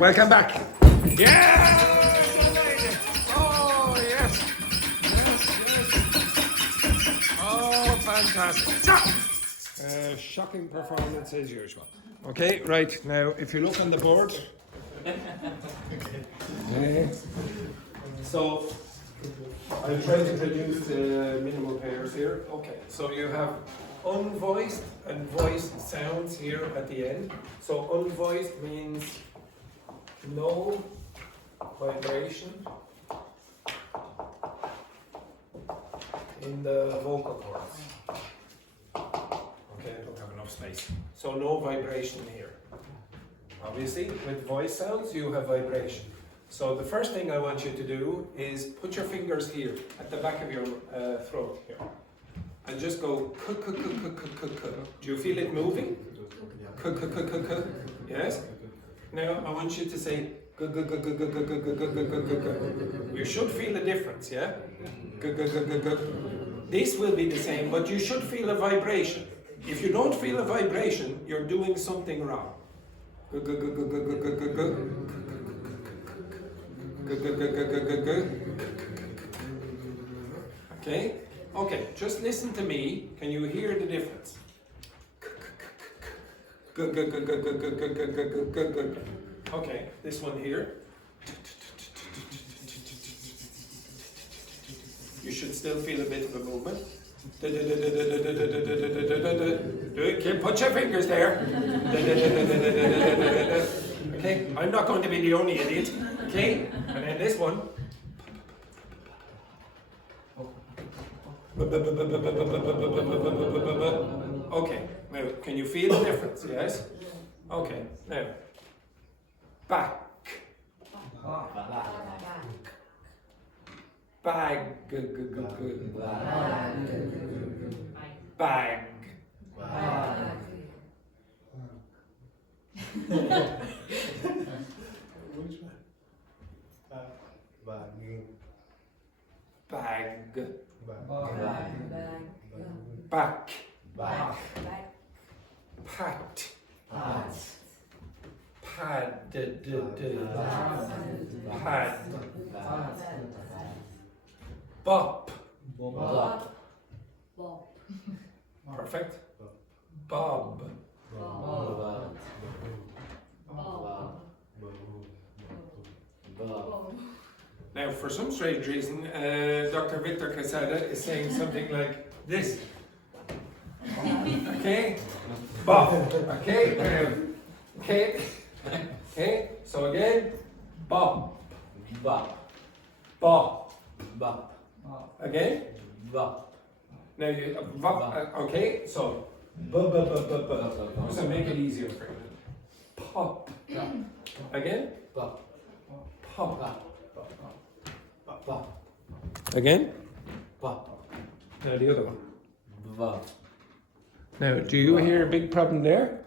Welcome back. Yeah! Oh, yes. Oh, fantastic. Shocking performance as usual. Okay, right. Now, if you look on the board. So, I'll try to reduce the minimal pairs here. Okay, so you have unvoiced and voiced sounds here at the end. So unvoiced means no vibration in the vocal cords. Okay, I don't have enough space. So no vibration here. Obviously, with voice sounds, you have vibration. So the first thing I want you to do is put your fingers here at the back of your throat here. And just go k k k k k k k. Do you feel it moving? K k k k k. Yes? Now I want you to say g g g g g g g g g g g. You should feel a difference, yeah? G g g g g. This will be the same, but you should feel a vibration. If you don't feel a vibration, you're doing something wrong. G g g g g g g g. Okay? Okay, just listen to me. Can you hear the difference? Okay, this one here. You should still feel a bit of a movement. Put your fingers there. Okay, I'm not going to be the only idiot. Okay, and then this one. Okay, now can you feel the difference? Yes? Okay, now. Back. Bag. Bag. Which one? Bag. Bag. Back. Bag. Pat. Pat. Pad. Pad. Bop. Bob. Perfect. Bob. Bob. Now, for some strange reason, Dr. Victor Casada is saying something like this. Okay? Bop. Okay? Okay? Okay? So again, bop. Bop. Bop. Bop. Again? Bop. Now you, bop. Okay? So, just to make it easier for you. Pop. Again? Bop. Pop. Bop. Again? Bop. Now the other one. Bop. Now, do you hear a big problem there?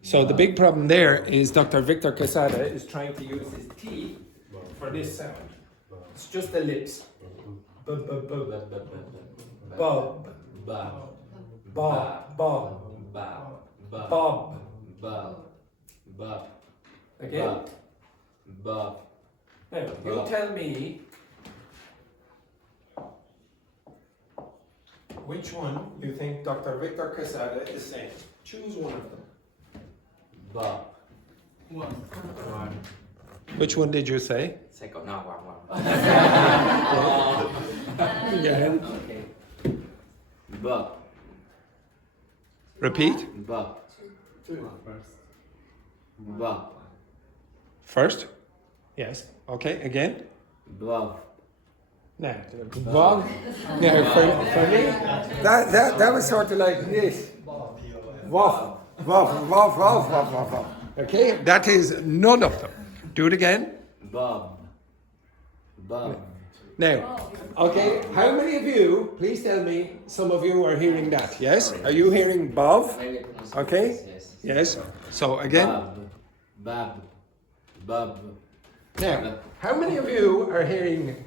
So the big problem there is Dr. Victor Quesada is trying to use his teeth for this sound. It's just the lips. Bob. Bob. Bob. Bob. Bob. Bob. Bob. Bob. Bob. Again? Bob. Now, you tell me which one you think Dr. Victor Quesada is saying. Choose one of them. Bob. Which one did you say? Second, no, one. Again. Okay. Bob. Repeat. Bob. Bob. First? Yes. Okay, again. Bob. No. Bob. Yeah, for me, that was sort of like this. Waff. Okay, that is none of them. Do it again. Bob. Bob. Now, okay, how many of you, please tell me, some of you are hearing that, yes? Are you hearing Bob? Maybe I pronounce it Okay. yes. Yes. So again, Bob. Bob. now, how many of you are hearing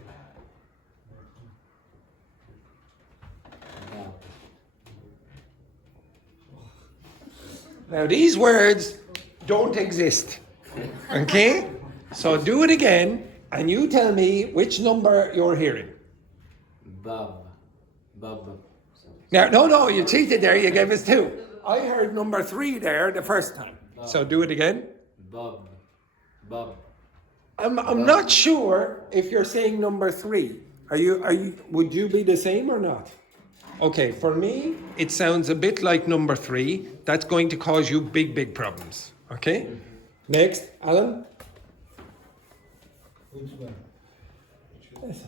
Bob. now these words don't exist. Okay? So do it again, and you tell me which number you're hearing. Bab. Bab. No, you cheated there, you gave us 2. I heard number 3 there the first time. So do it again. Bab. Bab. I'm not sure if you're saying number 3. Would you be the same or not? Okay, for me, it sounds a bit like number 3. That's going to cause you big problems. Okay? Next, Alan. Which one? Yes.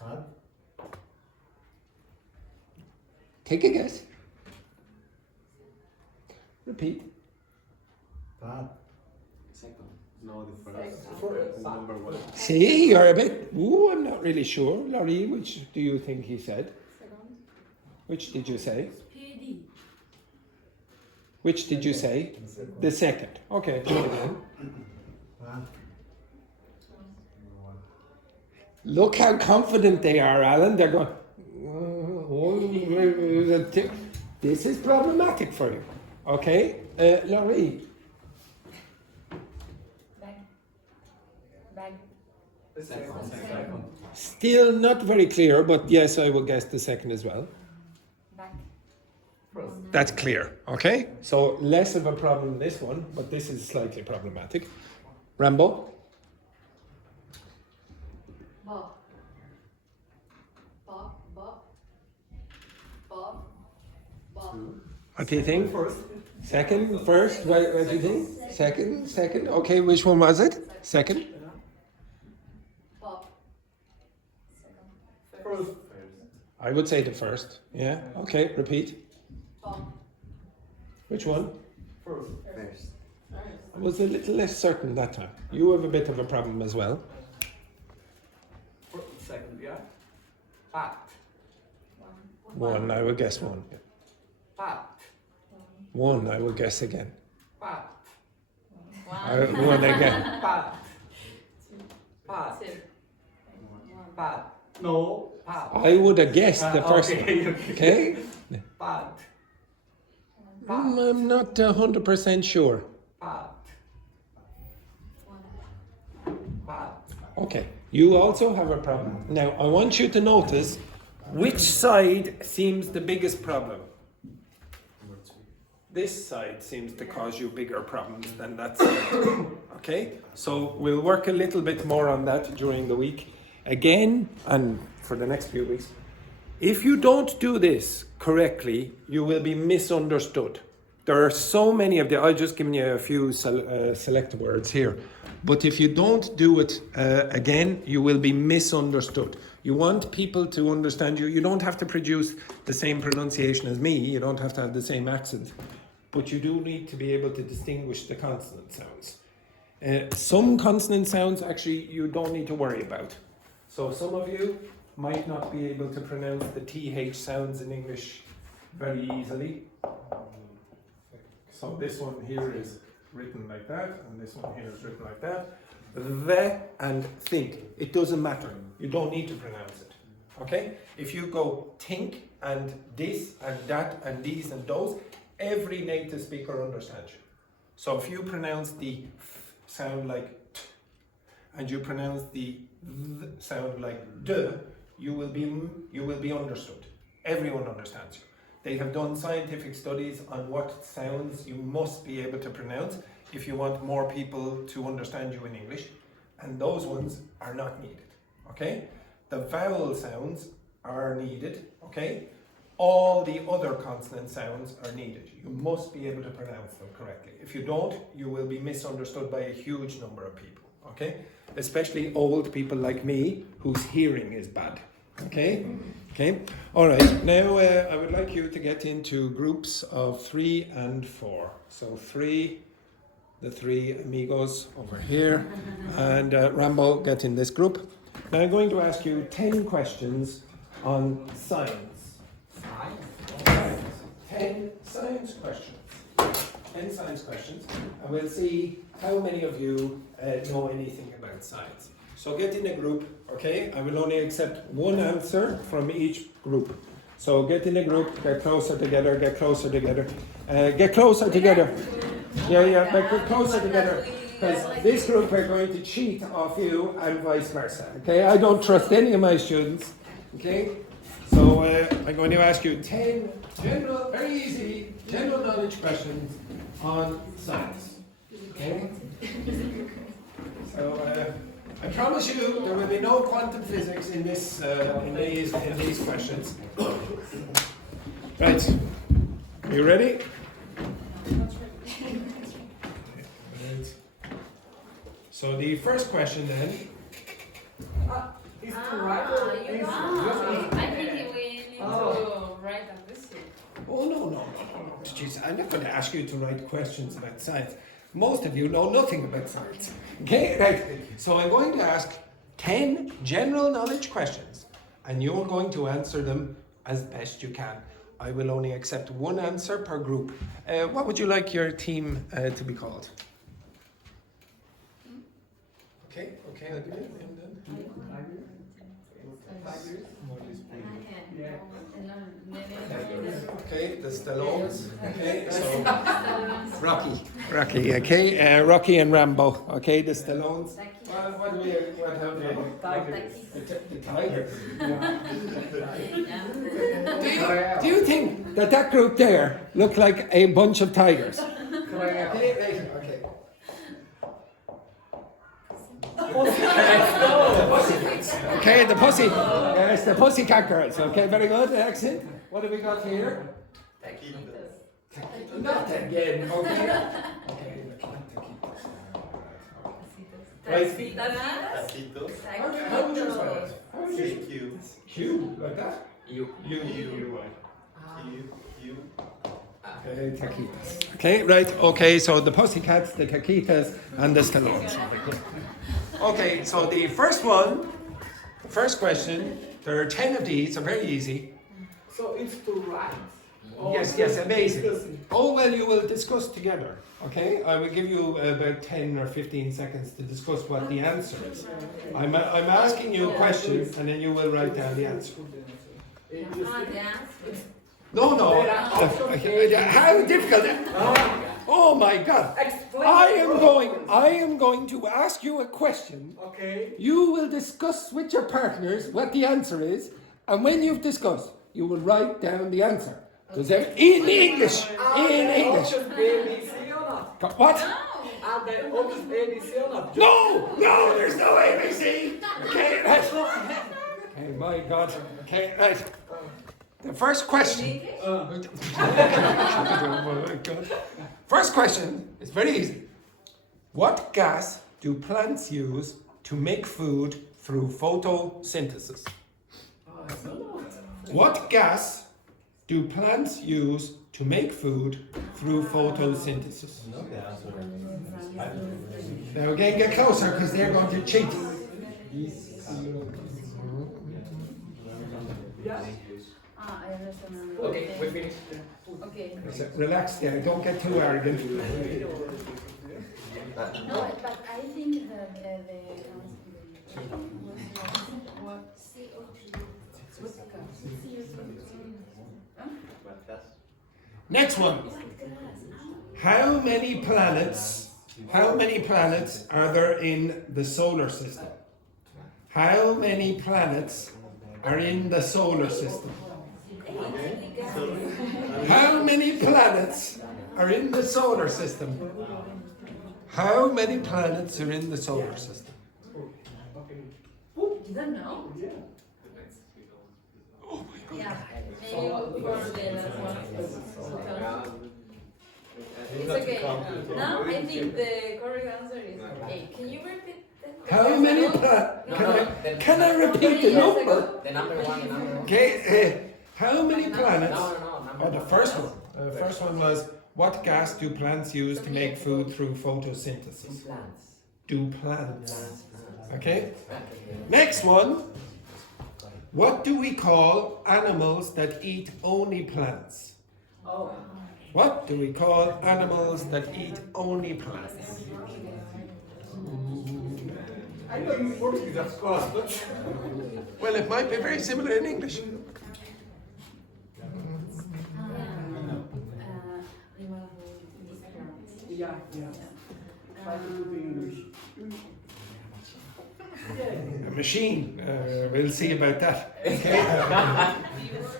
Pad? Take a guess. Repeat. Pad? Second. No, the first. Number 1. See, you're a bit. Ooh, I'm not really sure. Laurie, which do you think he said? Second. Which did you say? PD. Which did you say? The second. Okay, do it again. Pad? Look how confident they are, Alan. They're going. This is problematic for you. Okay, Laurie. Bag. Second. Still not very clear, but yes, I will guess the second as well. Back. That's clear. Okay, so less of a problem this one, but this is slightly problematic. Rambo. Bob. Bob. Bob. Bob. Bob. What do you think? Second, first. What do you think? Second. Okay, which one was it? Second. Bob. Second. I would say the first. Yeah. Okay. Repeat. Bob. Which one? First. I was a little less certain that time. You have a bit of a problem as well. Second, yeah. Pat. One, I would guess one. Pat. One, I would guess again. Pat. One again. Pat. Pat. Two. Pat. No. Pat. I would have guessed the first one. Okay. Okay? Pat. I'm not 100% sure. Pat. Pat. Okay, you also have a problem. Now, I want you to notice which side seems the biggest problem. This side seems to cause you bigger problems than that side. Okay, so we'll work a little bit more on that during the week. Again, and for the next few weeks, if you don't do this correctly, you will be misunderstood. There are so many of the, I've just given you a few select words here. But if you don't do it again, you will be misunderstood. You want people to understand you. You don't have to produce the same pronunciation as me. You don't have to have the same accent. But you do need to be able to distinguish the consonant sounds. Some consonant sounds, actually, you don't need to worry about. So some of you might not be able to pronounce the TH sounds in English very easily. So this one here is written like that, and this one here is written like that. The and think. It doesn't matter. You don't need to pronounce it. Okay? If you go think and this and that and these and those, every native speaker understands you. So if you pronounce the f sound like t, and you pronounce the th sound like d, you will be understood. Everyone understands you. They have done scientific studies on what sounds you must be able to pronounce if you want more people to understand you in English, and those ones are not needed, okay? The vowel sounds are needed, okay? All the other consonant sounds are needed. You must be able to pronounce them correctly. If you don't, you will be misunderstood by a huge number of people, okay? Especially old people like me, whose hearing is bad, okay? Okay, all right. Now I would like you to get into groups of 3 and 4. So the three amigos over here, and Rambo, get in this group. Now I'm going to ask you 10 questions on science. Science. 10 science questions. 10 science questions, and we'll see how many of you know anything about science. So get in a group, okay? I will only accept one answer from each group. So get in a group, get closer together, get closer together. Get closer together. Yeah, but we're closer together. Because this group are going to cheat off you and vice versa. Okay, I don't trust any of my students. Okay, so I'm going to ask you 10 general, very easy, general knowledge questions on science. Okay, so I promise you there will be no quantum physics in this in these questions. Right, are you ready? So the first question then. Is to write or is I think we need to write on this here. Oh no. Jeez, I'm not going to ask you to write questions about science. Most of you know nothing about science. Okay, right. So I'm going to ask 10 general knowledge questions, and you're going to answer them as best you can. I will only accept one answer per group. What would you like your team to be called? Okay, I'll give it. Okay, the Stallones. Okay, so Rocky. Okay, Rocky and Rambo. Okay, the Stallones. What have we? Tigers. The Tigers. Do you think that group there looked like a bunch of tigers? Okay. Okay, the pussy. Yes, the pussycat girls. Okay, very good. Excellent. What have we got here? Not again. Okay. Right. How would you spell it? Q, like that? U. Okay, taquitos. Okay, right. Okay, so the pussycats, the taquitos, and the Stallones. Okay, so the first question, there are 10 of these, so very easy. So it's to write. Yes, amazing. Oh, well, you will discuss together, okay? I will give you about 10 or 15 seconds to discuss what the answer is. I'm asking you a question, and then you will write down the answer. No. How difficult? Oh my God! I am going to ask you a question. Okay. You will discuss with your partners what the answer is, and when you've discussed, you will write down the answer. Does that in English? In English. What? Are they options ABC or not? No, there's no ABC. Okay, right. Okay, my God. Okay, right. The first question. First question is very easy. What gas do plants use to make food through photosynthesis? What gas do plants use to make food through photosynthesis? Now again, get closer because they're going to cheat. Okay, we finished. Okay. Relax there, don't get too arrogant. No, but I think that Next one. How many planets are there in the solar system? How many planets are in the solar system? How many planets are in the solar system? How many planets are in the solar system? You don't know? Oh my God. Yeah. Maybe for the last one. It's okay. Now I think the correct answer is 8. Can you repeat that? How many Can I repeat the number? The number one. Okay. How many planets? No. Oh, the first one. The first one was, what gas do plants use to make food through photosynthesis? Plants. Do plants. Okay. Next one. What do we call animals that eat only plants? Oh. What do we call animals that eat only plants? I know you Portuguese, of course, but Well, it might be very similar in English. yeah. try to do the English. A machine. We'll see about that. Okay.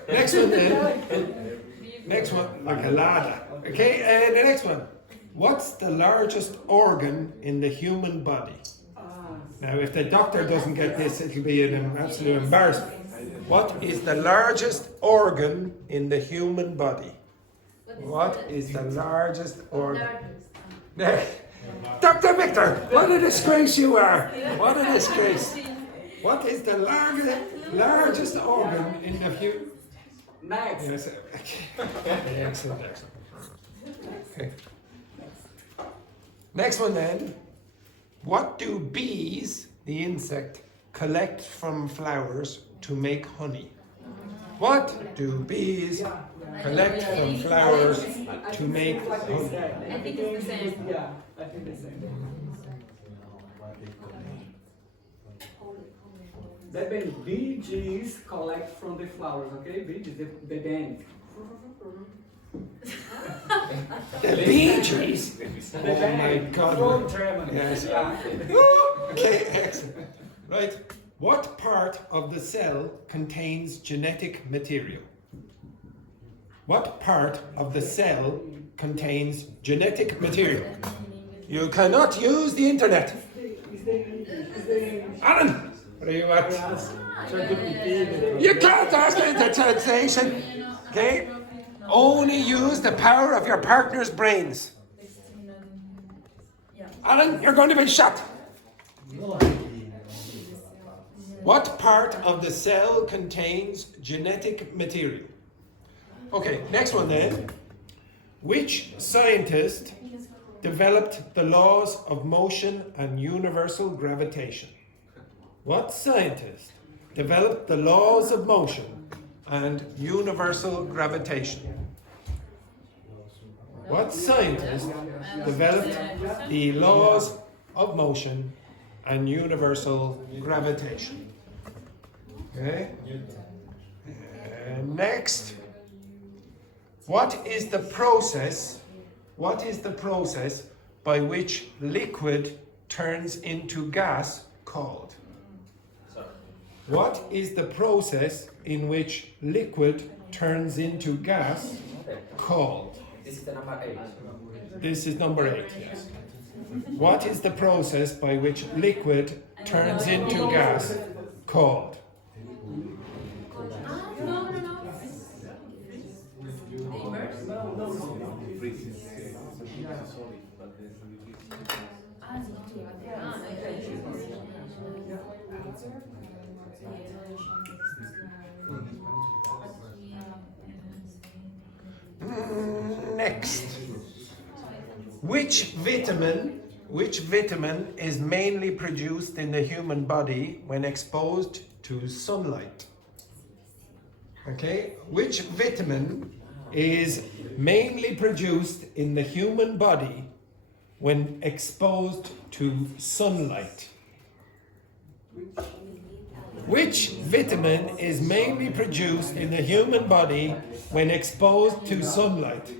Next one then. Next one, like a ladder. Okay, the next one. What's the largest organ in the human body? Now, if the doctor doesn't get this, it'll be an absolute embarrassment. What is the largest organ in the human body? What is the largest organ? Dr. Victor, what a disgrace you are! What a disgrace! What is the largest organ in the human? Next. Yes, excellent, excellent. Okay. Next one then. What do bees, the insect, collect from flowers to make honey? What do bees collect from flowers to make honey? I think it's the same. Yeah, I think the same. That means bees collect from the flowers, okay? Bees, the band. The Bee Gees? The Oh my band God. from Germany. Yes. Yeah. Okay, excellent. Right. What part of the cell contains genetic material? What part of the cell contains genetic material? You cannot use the internet. Alan, what are you at? You can't ask the translation. Okay? Only use the power of your partner's brains. Alan, you're going to be shot. What part of the cell contains genetic material? Okay, next one then. Which scientist developed the laws of motion and universal gravitation? What scientist developed the laws of motion and universal gravitation? What scientist developed the laws of motion and universal gravitation? Okay. Next. What is the process by which liquid turns into gas called? What is the process in which liquid turns into gas called? This is the number 8. This is number 8, yes. What is the process by which liquid turns into gas called? Next. Which vitamin is mainly produced in the human body when exposed to sunlight? Okay, which vitamin is mainly produced in the human body when exposed to sunlight? Which vitamin is mainly produced in the human body when exposed to sunlight?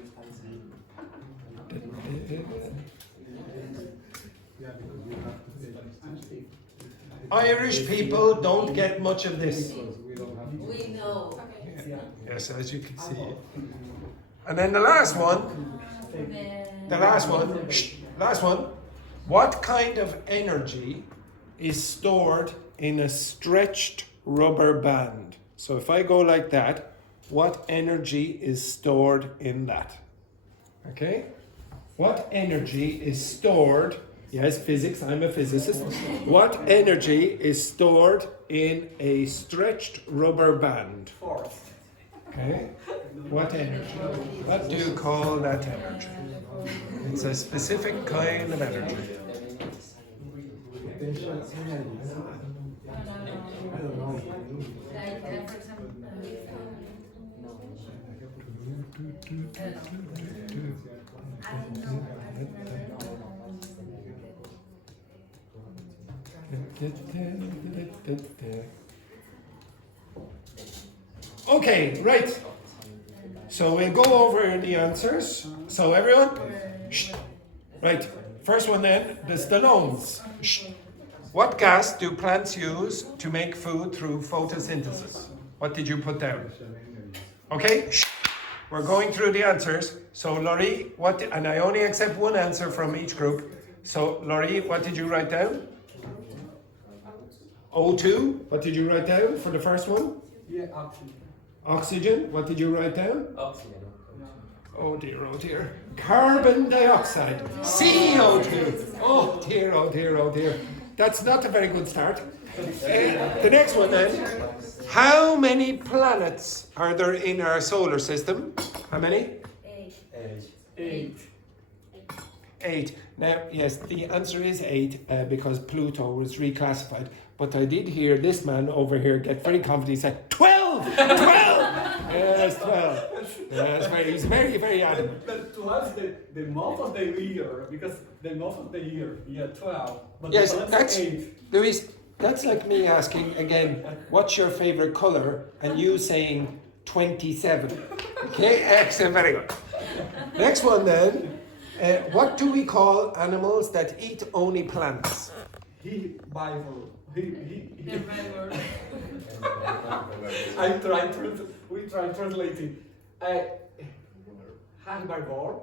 Irish people don't get much of this. We know. Yes, as you can see. And then the last one. Last one. What kind of energy is stored in a stretched rubber band? So if I go like that, what energy is stored in that? Okay? What energy is stored? Yes, physics, I'm a physicist. What energy is stored in a stretched rubber band? Force. Okay? What energy? What do you call that energy? It's a specific kind of energy. Okay, right. So we'll go over the answers. So everyone, right. First one then, the Stallones. What gas do plants use to make food through photosynthesis? What did you put down? Okay, we're going through the answers. So Laurie, what? And I only accept one answer from each group. So Laurie, what did you write down? O2. What did you write down for the first one? Yeah, oxygen. Oxygen. What did you write down? Oxygen. Oh dear, oh dear. Carbon dioxide. CO2. Oh dear, oh dear, oh dear. That's not a very good start. The next one then. How many planets are there in our solar system? How many? 8. 8. Now, yes, the answer is 8 because Pluto was reclassified. But I did hear this man over here get very confident. He said 12! 12! Yes, 12. Yes, he's very, very adamant. But 12 is the month of the year, because the month of the year, 12. But Yes, the month that's, 8. Louise, that's like me asking again, what's your favourite colour? And you saying 27. Okay, excellent, very good. Next one then. What do we call animals that eat only plants? Bible. Herbivore. We try translating. Herbivore.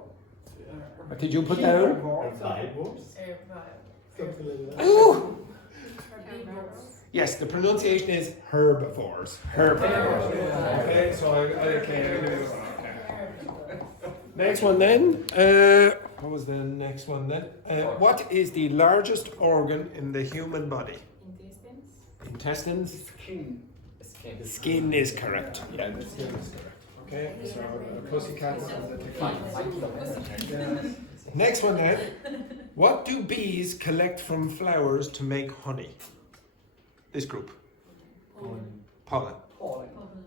What did you put down? Herbivore. Ooh! Herbivores. Yes, the pronunciation is herbivores. Herbivores. Okay, so okay. Next one then. What was the next one then? What is the largest organ in the human body? Intestines. Intestines? Skin. Skin is correct. Yeah, the skin is correct. Okay, so pussycat. Next one then. What do bees collect from flowers to make honey? This group. Pollen. Pollen.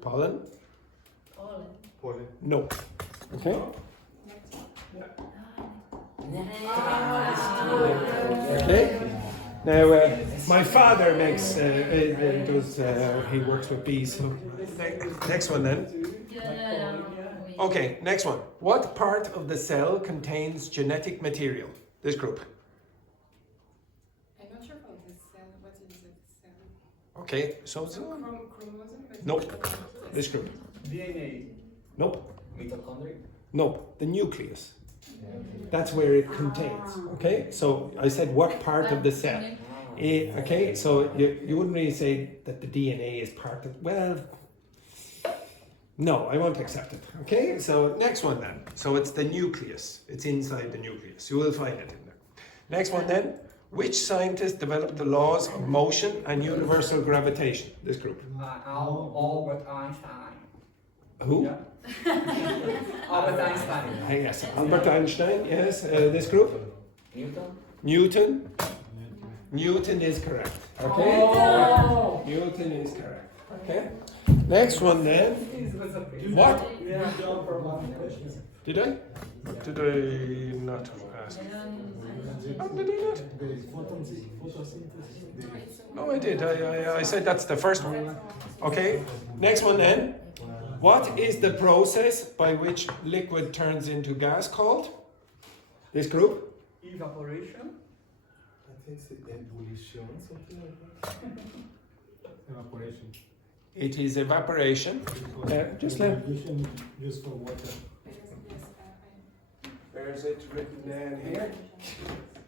Pollen? Pollen. No. Okay. Okay. Now, my father makes, he works with bees. So next one then. Okay, next one. What part of the cell contains genetic material? This group. I'm not sure about the cell. What is the cell? Okay, so Chromosome? nope. This group. DNA. Nope. Mitochondria. Nope. The nucleus. That's where it contains. Okay, so I said what part of the cell. Okay, so you wouldn't really say that the DNA is part of. Well, no, I won't accept it. Okay, so next one then. So it's the nucleus. It's inside the nucleus. You will find it in there. Next one then. Which scientist developed the laws of motion and universal gravitation? This group. Albert Einstein. Who? Yeah. Albert Einstein. Yes, Albert Einstein. Yes, this group. Newton. Newton. Newton is correct. Okay. Oh. Newton is correct. Okay. Next one then. What? Yeah. Did I? Did I not ask? Oh, did I not? The photosynthesis. No, I did. I said that's the first one. Okay. Next one then. What is the process by which liquid turns into gas called? This group? Evaporation. I think it's ebullition, something like that. Evaporation. It is evaporation. Just let. Evaporation used for water. Where is it written down here?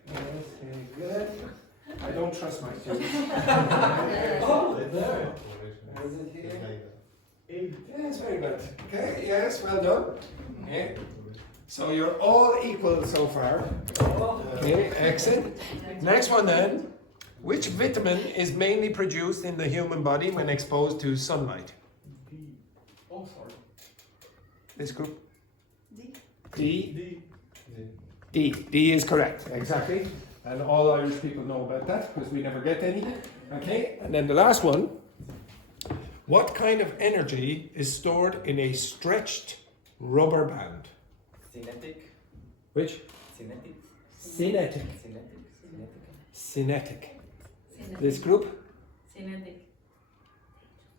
Okay, good. I don't trust my students. Oh, there. Is it here? Eight. Yes, very good. Okay, yes, well done. Okay. So you're all equal so far. Okay, excellent. Next one then. Which vitamin is mainly produced in the human body when exposed to sunlight? D. Oh, sorry. This group? D. D. D. D is correct, exactly. And all Irish people know about that because we never get any. Okay, and then the last one. What kind of energy is stored in a stretched rubber band? Cinetic. Which? Cinetic. Cinetic. Cinetic. Cinetic. This group? Cinetic.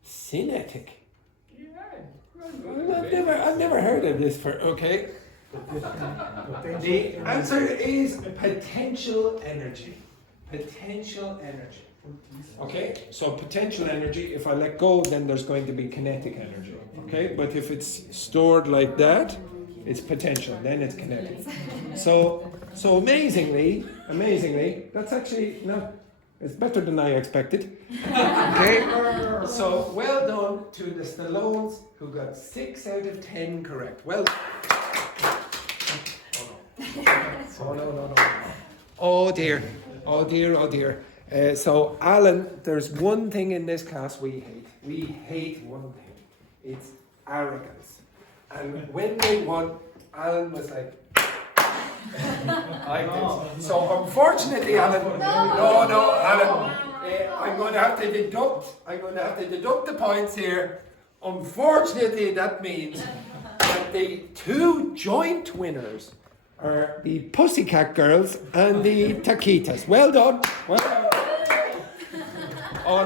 Cinetic. Yeah. Well, I've never heard of this for. Okay. The answer is potential energy. Potential energy. Okay, so potential energy, if I let go, then there's going to be kinetic energy. Okay, but if it's stored like that, it's potential, then it's kinetic. So amazingly, that's actually not, it's better than I expected. Okay, so well done to the Stallones who got 6 out of 10 correct. Well done. Oh no. Oh dear. So Alan, there's one thing in this class we hate. We hate one thing. It's arrogance. And when they won, Alan was like, like this. So unfortunately, Alan, no, Alan, I'm going to have to deduct the points here. Unfortunately, that means that the 2 joint winners are the Pussycat Girls and the Taquitas. Well done. Well done. Oh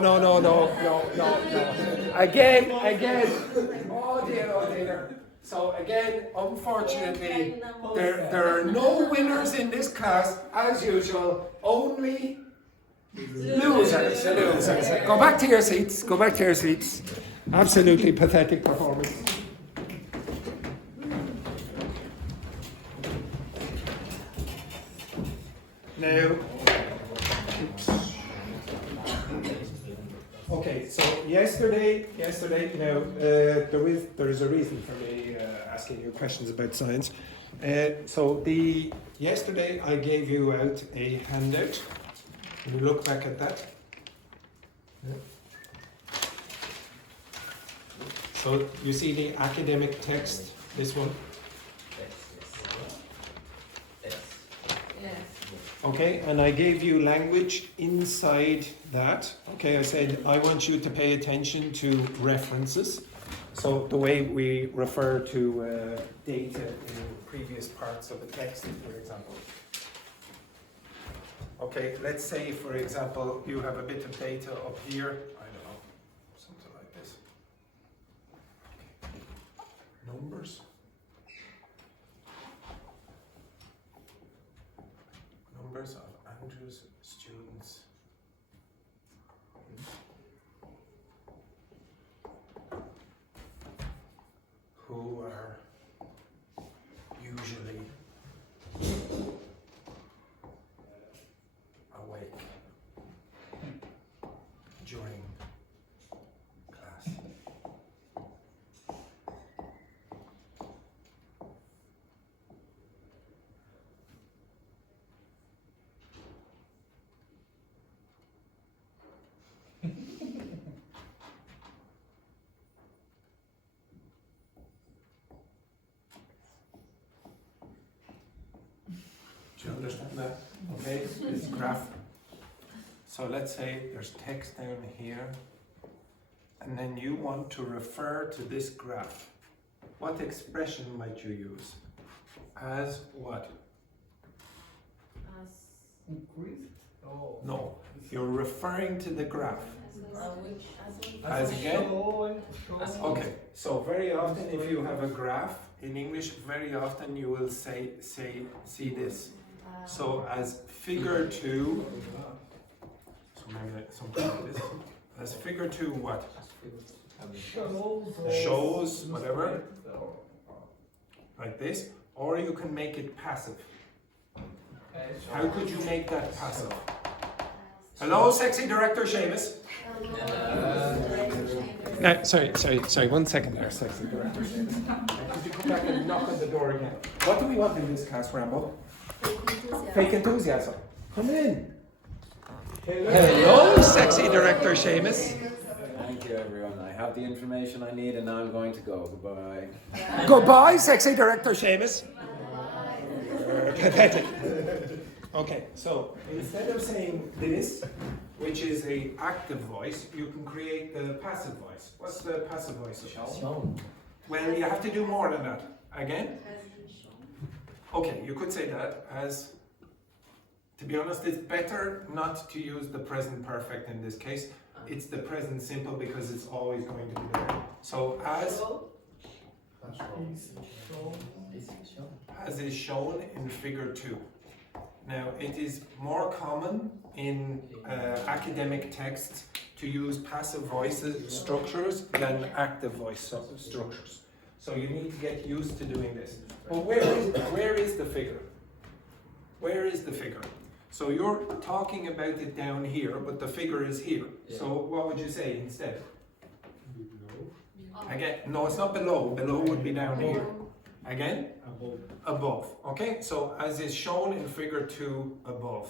no. Again. Oh dear. So again, unfortunately, there are no winners in this class, as usual, only losers. Go back to your seats. Absolutely pathetic performance. Now, okay, so yesterday, now, there is a reason for me asking you questions about science. Yesterday I gave you out a handout. Can you look back at that? So you see the academic text, this one? Okay, and I gave you language inside that. Okay, I said I want you to pay attention to references. So the way we refer to data in previous parts of the text, for example. Okay, let's say, for example, you have a bit of data up here. I don't know, something like this. Okay. Numbers. Numbers of Andrew's students. Who are usually awake during class. Do you understand that? Okay, this graph. So let's say there's text down here, and then you want to refer to this graph. What expression might you use? As what? Increase? Oh. No, you're referring to the graph. As again? Okay, so very often if you have a graph in English, very often you will see this. So as figure 2, so maybe something like this. As figure 2 what? Shows, whatever. Like this. Or you can make it passive. How could you make that passive? Hello, sexy director Seamus. Sorry, 1 second there, sexy director Seamus. Could you come back and knock on the door again? What do we want in this class, Rambo? Fake enthusiasm. Come in. Hello, sexy director Seamus. Thank you, everyone. I have the information I need, and now I'm going to go. Goodbye. Goodbye, sexy director Seamus. Pathetic. Okay, so instead of saying this, which is a active voice, you can create the passive voice. What's the passive voice? Shown. Well, you have to do more than that. Again? Okay, you could say that as, to be honest, it's better not to use the present perfect in this case. It's the present simple because it's always going to be there. So as as is shown in figure 2. Now, it is more common in academic texts to use passive voice structures than active voice structures. So you need to get used to doing this. But where is the figure? Where is the figure? So you're talking about it down here, but the figure is here. So what would you say instead? Again, no, it's not below. Below would be down here. Again? Above. Above. Okay, so as is shown in figure 2 above.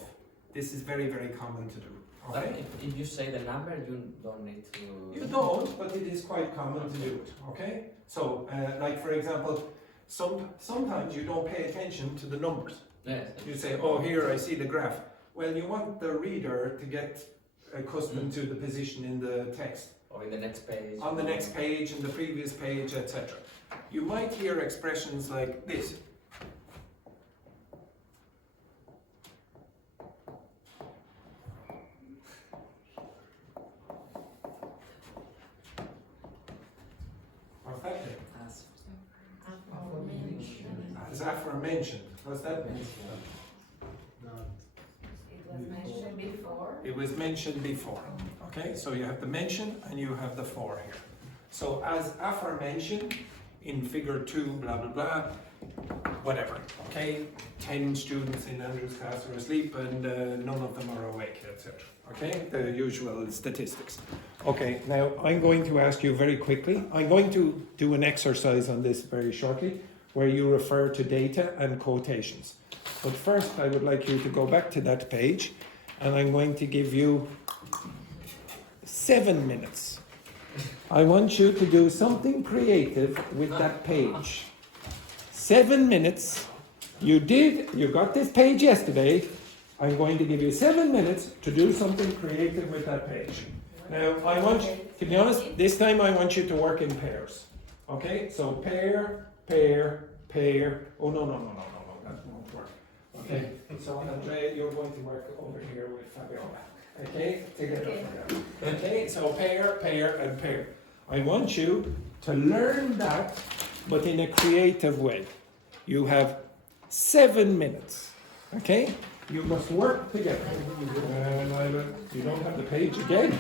This is very, very common to do. But Okay? if you say the number, you don't need to. You don't, but it is quite common to do it. Okay? So, like for example, sometimes you don't pay attention to the numbers. Yes. You say, oh, here I see the graph. Well, you want the reader to get accustomed to the position in the text. Or in the next page. On the next page, in the previous page, etc. You might hear expressions like this. What's that mean? As aforementioned. What's that mean? It was mentioned before. Okay, so you have the mention and you have the for here. So as aforementioned in figure 2, blah blah blah, whatever. Okay, 10 students in Andrew's class are asleep and none of them are awake, etc. Okay, the usual statistics. Okay, now I'm going to ask you very quickly. I'm going to do an exercise on this very shortly, where you refer to data and quotations. But first, I would like you to go back to that page, and I'm going to give you 7 minutes. I want you to do something creative with that page. 7 minutes. You got this page yesterday. I'm going to give you 7 minutes to do something creative with that page. Now, I want you, to be honest, this time I want you to work in pairs. Okay? So pair, pair, pair. Oh, no, that won't work. Okay? So, Andrea, you're going to work over here with Fabiola. Okay? Together. Okay? So pair, pair, and pair. I want you to learn that, but in a creative way. You have 7 minutes. Okay? You must work together. And you don't have the page again.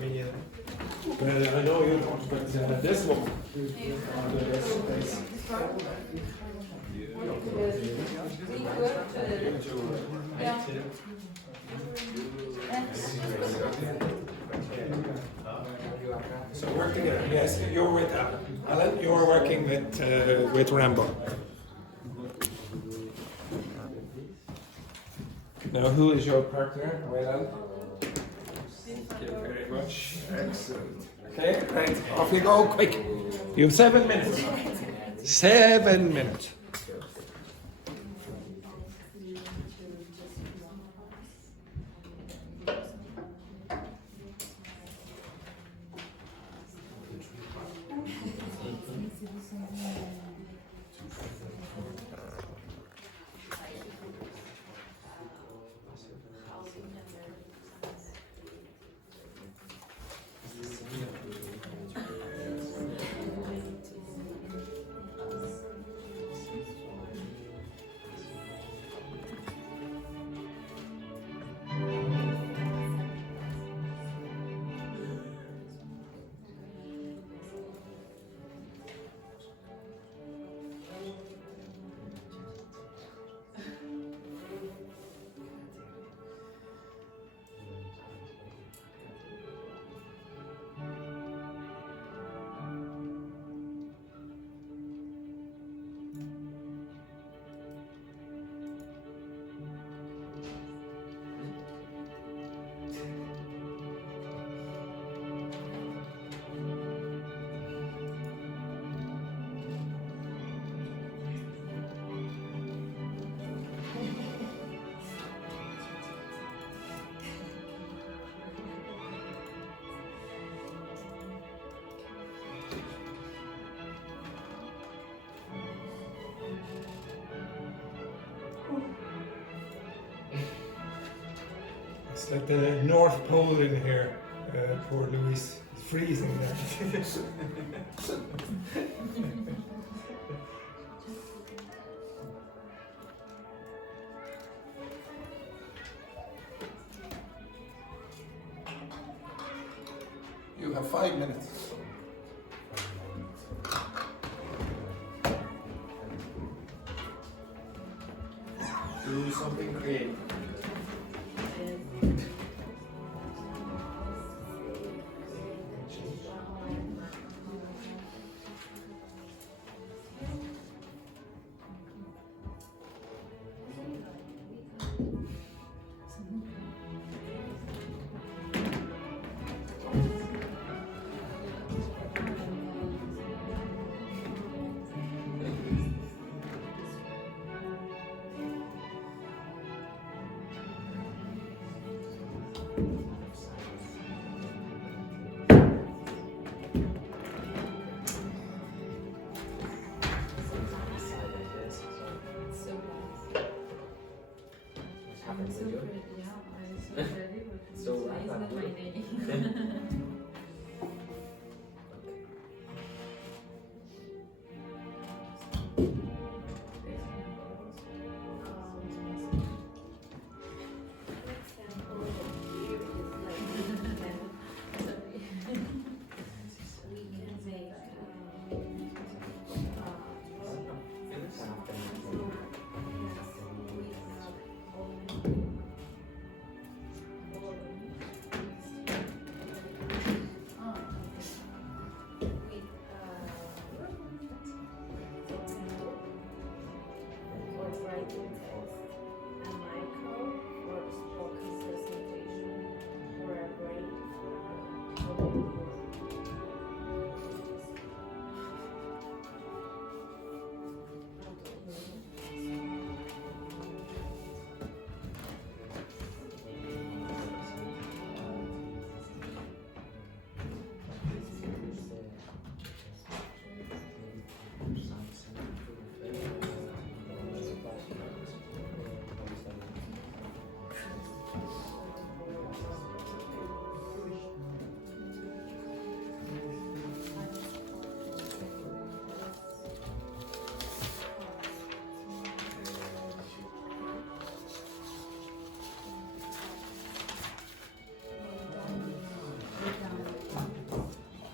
I know you don't, but this one. So work together. Yes, you're with Alan. Alan, you're working with Rambo. Now, who is your partner? Well, thank you very much. Excellent. Okay, right. Off you go, quick. You have 7 minutes. 7 minutes. It's like the North Pole in here. Poor Luis. It's freezing there. have 5 minutes. Do something creative.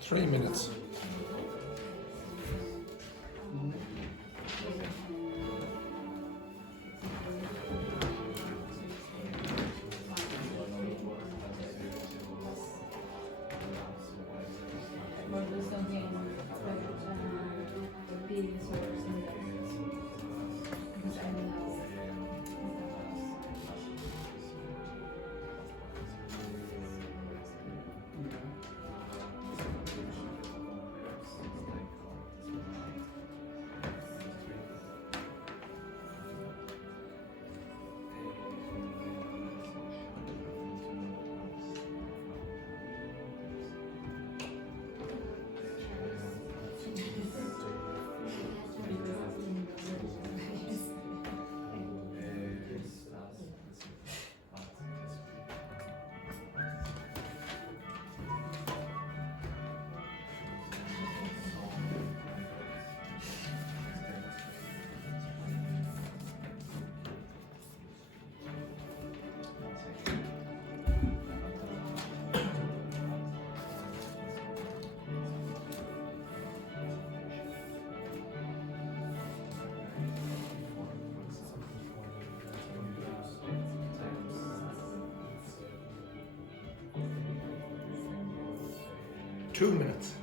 Three minutes. Two minutes.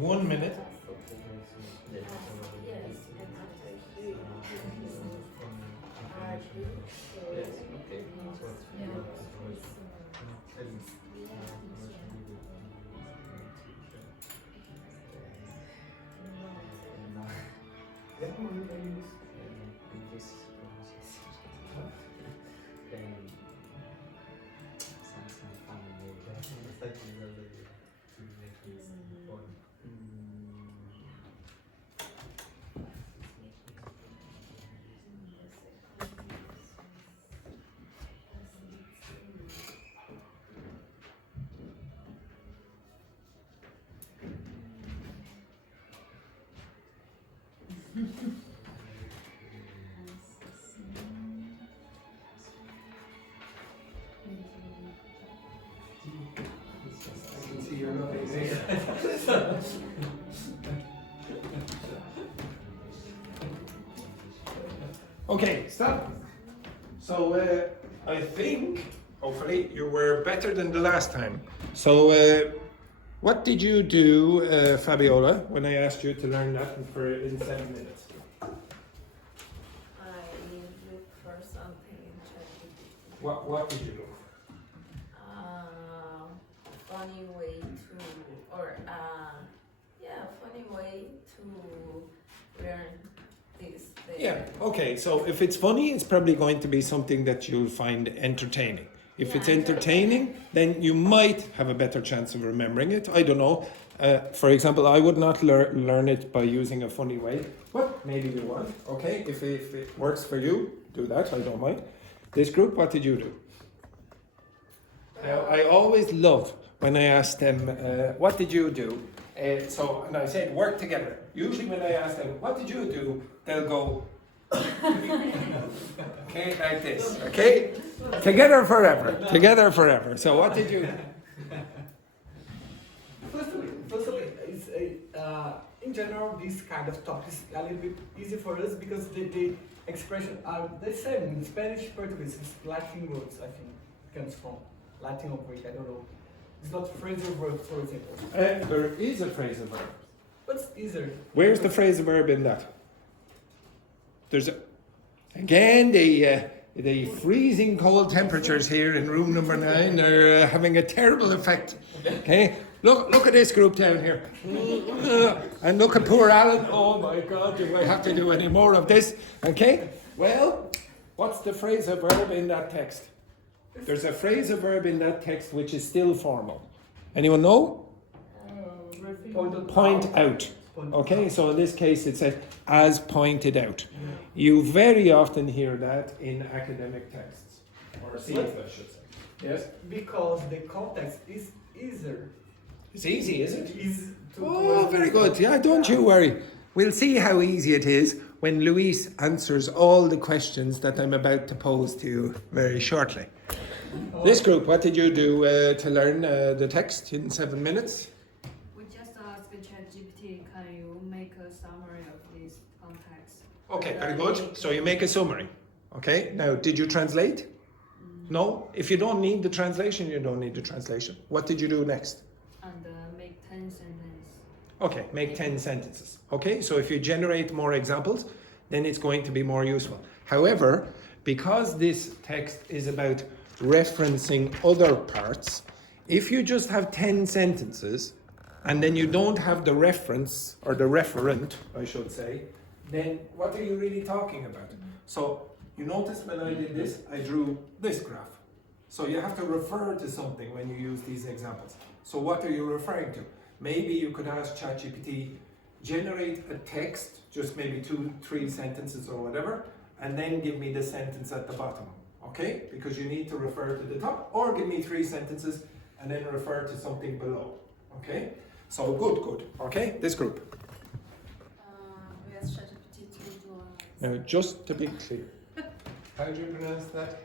1 minute. Yes, Yes, okay. I can see you're looking there. Okay, stop. So I think, hopefully, you were better than the last time. So what did you do, Fabiola, when I asked you to learn that in 7 minutes? I look for something in ChatGPT. What did you do? Funny way to, or funny way to learn this thing. Yeah, okay, so if it's funny, it's probably going to be something that you'll find entertaining. If Yeah, it's entertaining, then you might have a better chance of remembering it. I don't know. For example, I would not learn it by using a funny way, but maybe you want. Okay, if it works for you, do that. I don't mind. This group, what did you do? I always love when I ask them, what did you do? And I said, work together. Usually when I ask them, what did you do? They'll go, okay, like this, okay? Together forever. So what did you do? Firstly, it's in general, this kind of topic is a little bit easy for us because the expression are the same in Spanish, Portuguese. It's Latin roots, I think, comes from Latin or Greek, I don't know. It's not phrasal verb, for example. There is a phrasal verb. But it's easier. Where's the phrasal verb in that? There's again the freezing cold temperatures here in room number 9 are having a terrible effect. Okay, look at this group down here, and look at poor Alan. Oh my God, do I have to do any more of this? Okay, well, what's the phrasal verb in that text? There's a phrasal verb in that text which is still formal. Anyone know? Point out. Okay, so in this case it says, as pointed out. You very often hear that in academic texts, or CF, I should say. Yes? Because the context is easier. It's easy, is it? Oh, very good. Yeah, don't you worry. We'll see how easy it is when Luis answers all the questions that I'm about to pose to you very shortly. This group, what did you do to learn the text in 7 minutes? We just asked ChatGPT, can you make a summary of this context? Okay, very good. So you make a summary. Okay, now did you translate? No? If you don't need the translation, you don't need the translation. What did you do next? And make 10 sentences. Okay, make 10 sentences. Okay, so if you generate more examples, then it's going to be more useful. However, because this text is about referencing other parts, if you just have 10 sentences and then you don't have the reference or the referent, I should say, then what are you really talking about? So you notice when I did this, I drew this graph. So you have to refer to something when you use these examples. So what are you referring to? Maybe you could ask ChatGPT, generate a text, just maybe 2-3 sentences or whatever, and then give me the sentence at the bottom. Okay? Because you need to refer to the top, or give me 3 sentences and then refer to something below. Okay? So good. Okay? This group. We asked ChatGPT to do Now, just to be clear, how do you pronounce that?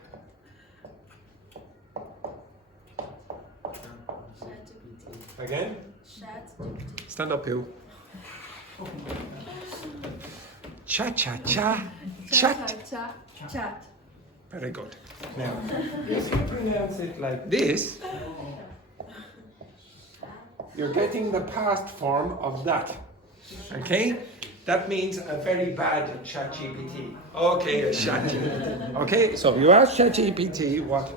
ChatGPT. Again? ChatGPT. Stand up, you. Chat. Chat. Very good. Now, if you pronounce it like this, You're getting the past form of that. Okay? That means a very bad ChatGPT. Okay, a ChatGPT. Okay, so you ask ChatGPT what?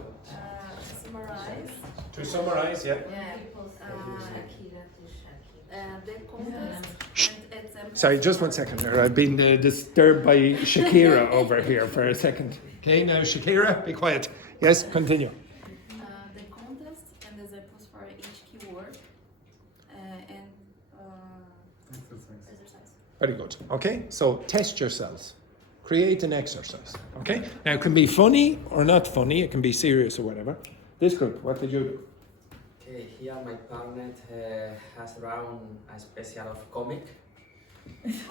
Summarize. To summarize, yeah. The context and example. Sorry, just 1 second there. I've been disturbed by Shakira over here for a second. Okay, now Shakira, be quiet. Yes, continue. The context and examples for each keyword and exercise. Very good. Okay, so test yourselves. Create an exercise. Okay, now it can be funny or not funny. It can be serious or whatever. This group, what did you do? Okay, here my partner has drawn a special of comic.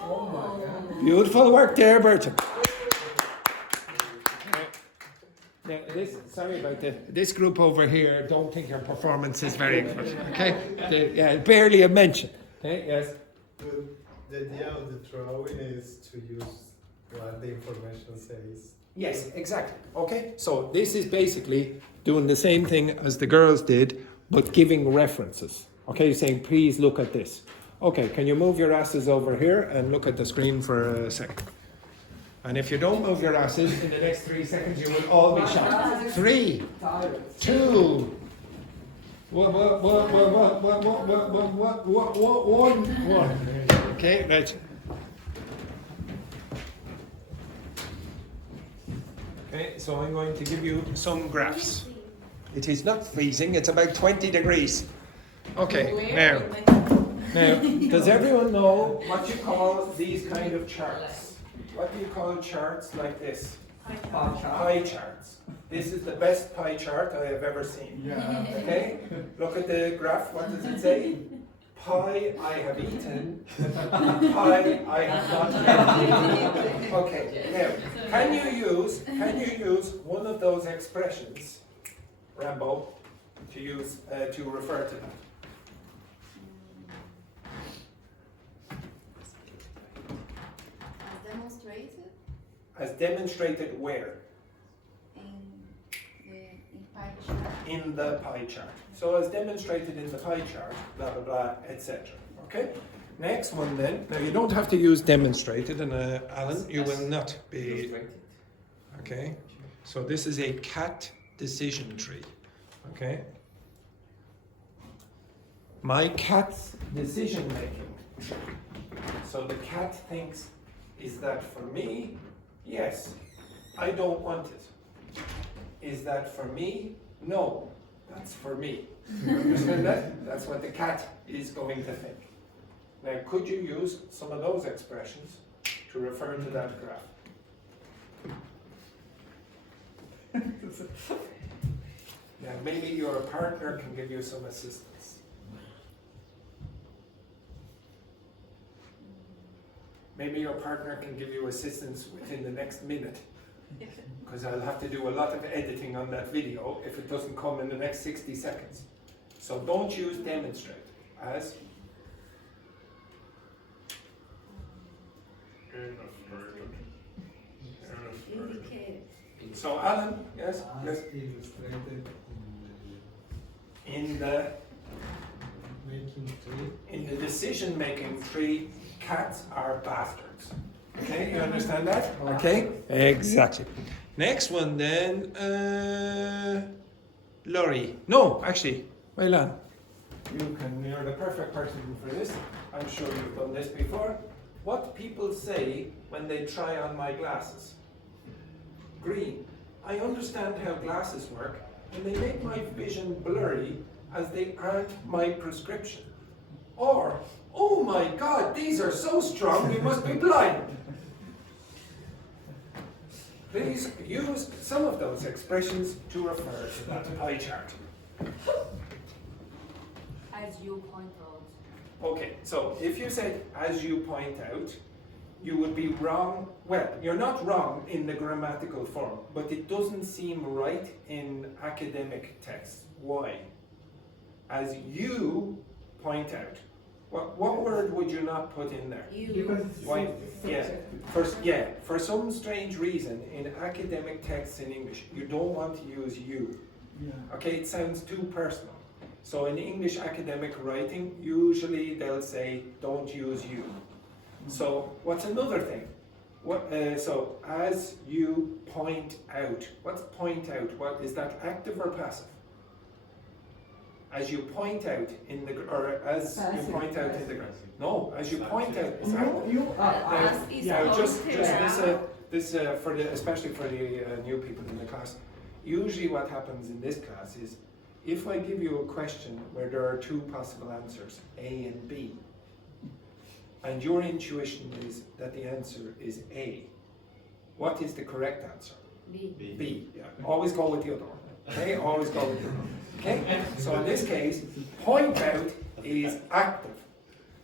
Oh my god. Beautiful work there, Bertrand. Now, sorry about this group over here. Don't think your performance is very good. Okay, barely a mention. Okay, yes. The idea of the drawing is to use what the information says. Yes, exactly. Okay, so this is basically doing the same thing as the girls did, but giving references. Okay, saying, please look at this. Okay, can you move your asses over here and look at the screen for a second? And if you don't move your asses in the next 3 seconds, you will all be shot. 3, 2, 1. Okay, right. Okay, so I'm going to give you some graphs. It is not freezing, it's about 20 degrees. Okay, now, does everyone know what you call these kind of charts? What do you call charts like this? Pie charts. This is the best pie chart I have ever seen. Yeah. Okay, look at the graph, what does it say? Pie I have eaten, pie I have not eaten. Okay, now, can you use one of those expressions, Rambo, to use to refer to that? Demonstrated As demonstrated where? in pie chart. In the pie chart. So as demonstrated in the pie chart, blah blah blah, etc. Okay? Next one then. Now you don't have to use demonstrated, and Alan, you will not be. Okay? So this is a cat decision tree. Okay? My cat's decision making tree. So the cat thinks, is that for me? Yes. I don't want it. Is that for me? No. That's for me. You understand that? That's what the cat is going to think. Now, could you use some of those expressions to refer to that graph? Now, maybe your partner can give you some assistance. Maybe your partner can give you assistance within the next minute. Because I'll have to do a lot of editing on that video if it doesn't come in the next 60 seconds. So don't use demonstrate as Indicate. so Alan, yes, yes. Illustrated In the making tree. in the decision making tree, cats are bastards. Okay, you understand that? Okay, exactly. Next one then, Laurie. No, actually, Waylan. You're the perfect person for this. I'm sure you've done this before. What people say when they try on my glasses. Green. I understand how glasses work, and they make my vision blurry as they aren't my prescription. Or, oh my God, these are so strong, you must be blind. Please use some of those expressions to refer to that pie chart. As you point out. Okay, so if you said, as you point out, you would be wrong. Well, you're not wrong in the grammatical form, but it doesn't seem right in academic texts. Why? As you point out. What word would you not put in there? Because it's Why? For some strange reason, in academic texts in English, you don't want to use you. Yeah. Okay, it sounds too personal. So in English academic writing, usually they'll say, don't use you. So what's another thing? So as you point out, what's point out? What is that, active or passive? As you point out in the, or as you point out in the graph. No, as you point out, it's active. Now, just this for the, especially for the new people in the class. Usually, what happens in this class is, if I give you a question where there are two possible answers, A and B, and your intuition is that the answer is A, what is the correct answer? B. B. Yeah. Always go with the other one. Okay. Always go with the other one. Okay. So in this case, point out is active.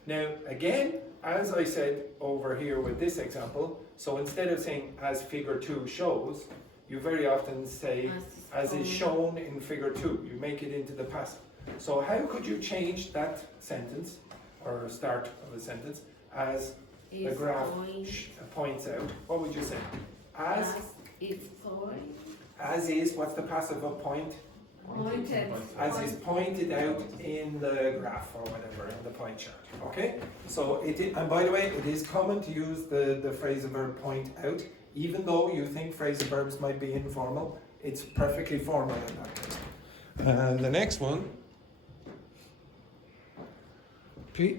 Now, again, as I said over here with this example, so instead of saying as figure 2 shows, you very often say as is shown in figure 2. You make it into the passive. So how could you change that sentence, or start of a sentence, as the graph points out? What would you say? As it's point. As is, what's the passive of point? Pointed. As is pointed out in the graph or whatever, in the point chart. Okay? So and by the way, it is common to use the phrasal verb point out, even though you think phrasal verbs might be informal, it's perfectly formal in that case. And the next one,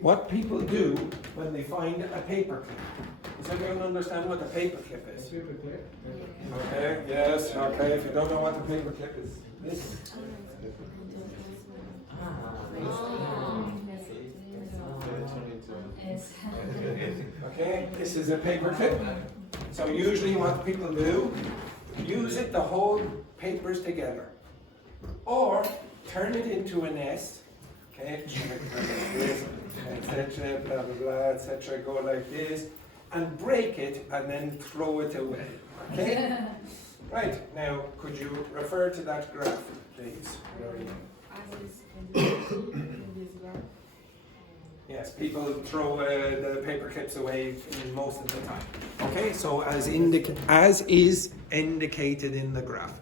what people do when they find a paper clip. Does everyone understand what a paper clip is? Okay, yes, okay, if you don't know what a paper clip is, this. Okay, this is a paper clip. So usually what people do, use it to hold papers together. Or turn it into a nest. Okay, etc., blah blah blah, etc. Go like this, and break it, and then throw it away. Okay. Right now, could you refer to that graph, please? Yes, people throw the paper clips away most of the time. Okay, so as is indicated in the graph.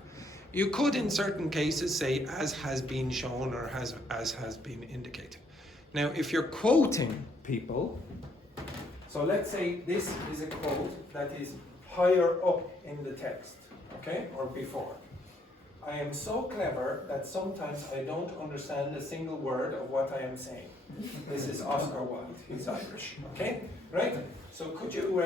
You could, in certain cases, say as has been shown or as has been indicated. Now, if you're quoting people, so let's say this is a quote that is higher up in the text, okay, or before. I am so clever that sometimes I don't understand a single word of what I am saying. This is Oscar Wilde, he's Irish, okay? Right? So could you,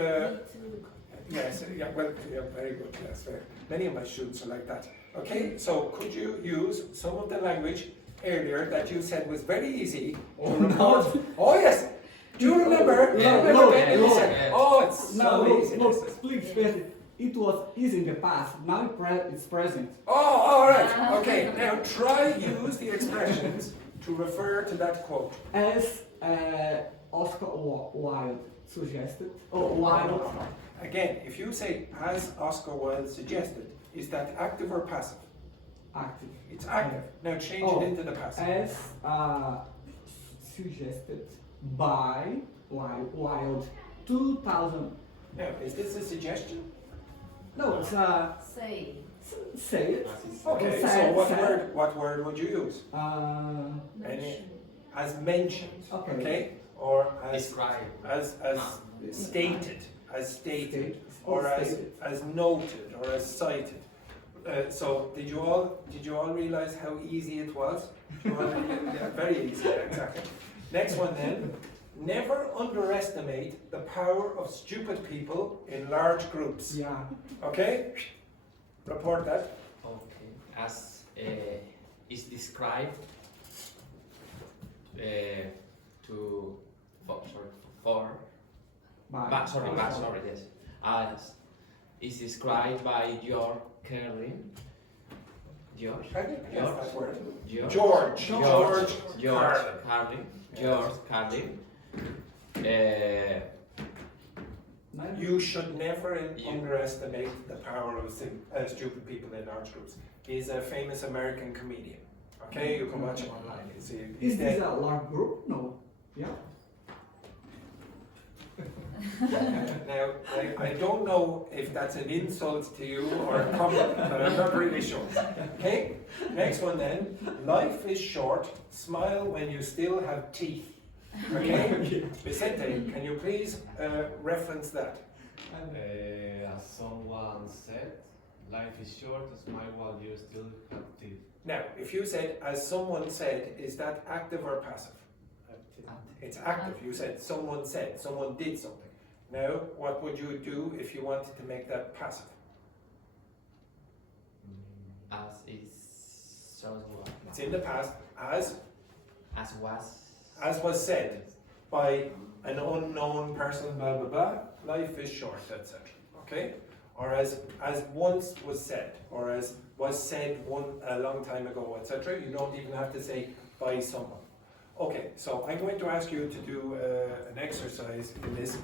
yes, yeah, well, yeah, very good, yes, many of my students are like that. Okay, so could you use some of the language earlier that you said was very easy to record? Oh yes! Do you remember? Oh, it's so easy. No, please, it was easy in the past, now it's present. Oh, all right. Okay, now try use the expressions to refer to that quote. As Oscar Wilde suggested, or Wilde. Again, if you say as Oscar Wilde suggested, is that active or passive? Active. It's active. Now change it into the passive. As suggested by Wilde 2000. Now, is this a suggestion? No, it's Say. say it. Okay, so what word would you use? Mention. As mentioned. Okay. Or as Describe. as stated. As stated. Or stated. as noted or as cited. So did you all realize how easy it was? Yeah, very easy, exactly. Next one then. Never underestimate the power of stupid people in large groups. Yeah. Okay? Report that. Okay. As is described yes. As is described by George Carlin. George. Yes, that word. George. George Carlin. George Carlin. You should never underestimate the power of stupid people in large groups. He's a famous American comedian. Okay, you can watch him online. Is this a large group? No. Yeah. Now, I don't know if that's an insult to you or a compliment, but I'm not really sure. Okay, next one then. Life is short, smile when you still have teeth. Okay, Vicente, can you please reference that? As someone said, life is short, smile while you still have teeth. Now, if you said, as someone said, is that active or passive? It's active. You said, someone did something. Now, what would you do if you wanted to make that passive? As is so what? It's in the past, as was was said by an unknown person, blah, blah, blah, life is short, etc. Okay? Or as once was said, or as was said a long time ago, etc. You don't even have to say by someone. Okay, so I'm going to ask you to do an exercise in this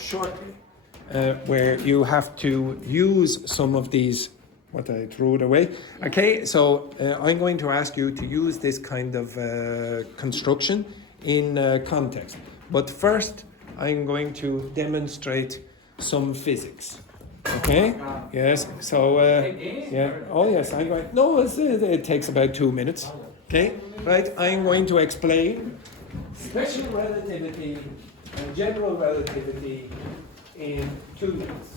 shortly, where you have to use some of these, what I threw it away. Okay, so I'm going to ask you to use this kind of construction in context. But first, I'm going to demonstrate some physics. Okay? Yes. So yeah. Oh yes. I'm going. No, it takes about 2 minutes. Okay. Right. I'm going to explain special relativity and general relativity in 2 minutes.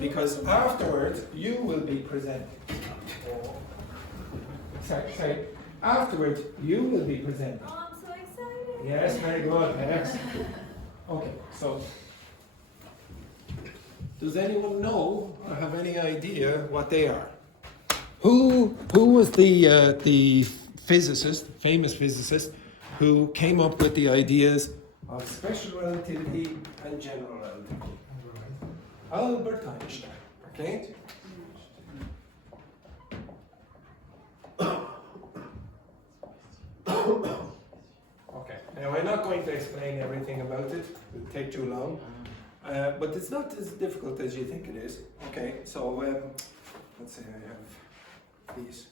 Because afterwards you will be presenting. Sorry. Afterwards you will be presenting. Oh, I'm so excited. Yes. Very good. Yes. Okay. So. Does anyone know or have any idea what they are? Who was the physicist, famous physicist, who came up with the ideas of special relativity and general relativity? Albert Einstein. Okay. Okay. Now I'm not going to explain everything about it. It will take too long. But it's not as difficult as you think it is. Okay, so let's say I have these.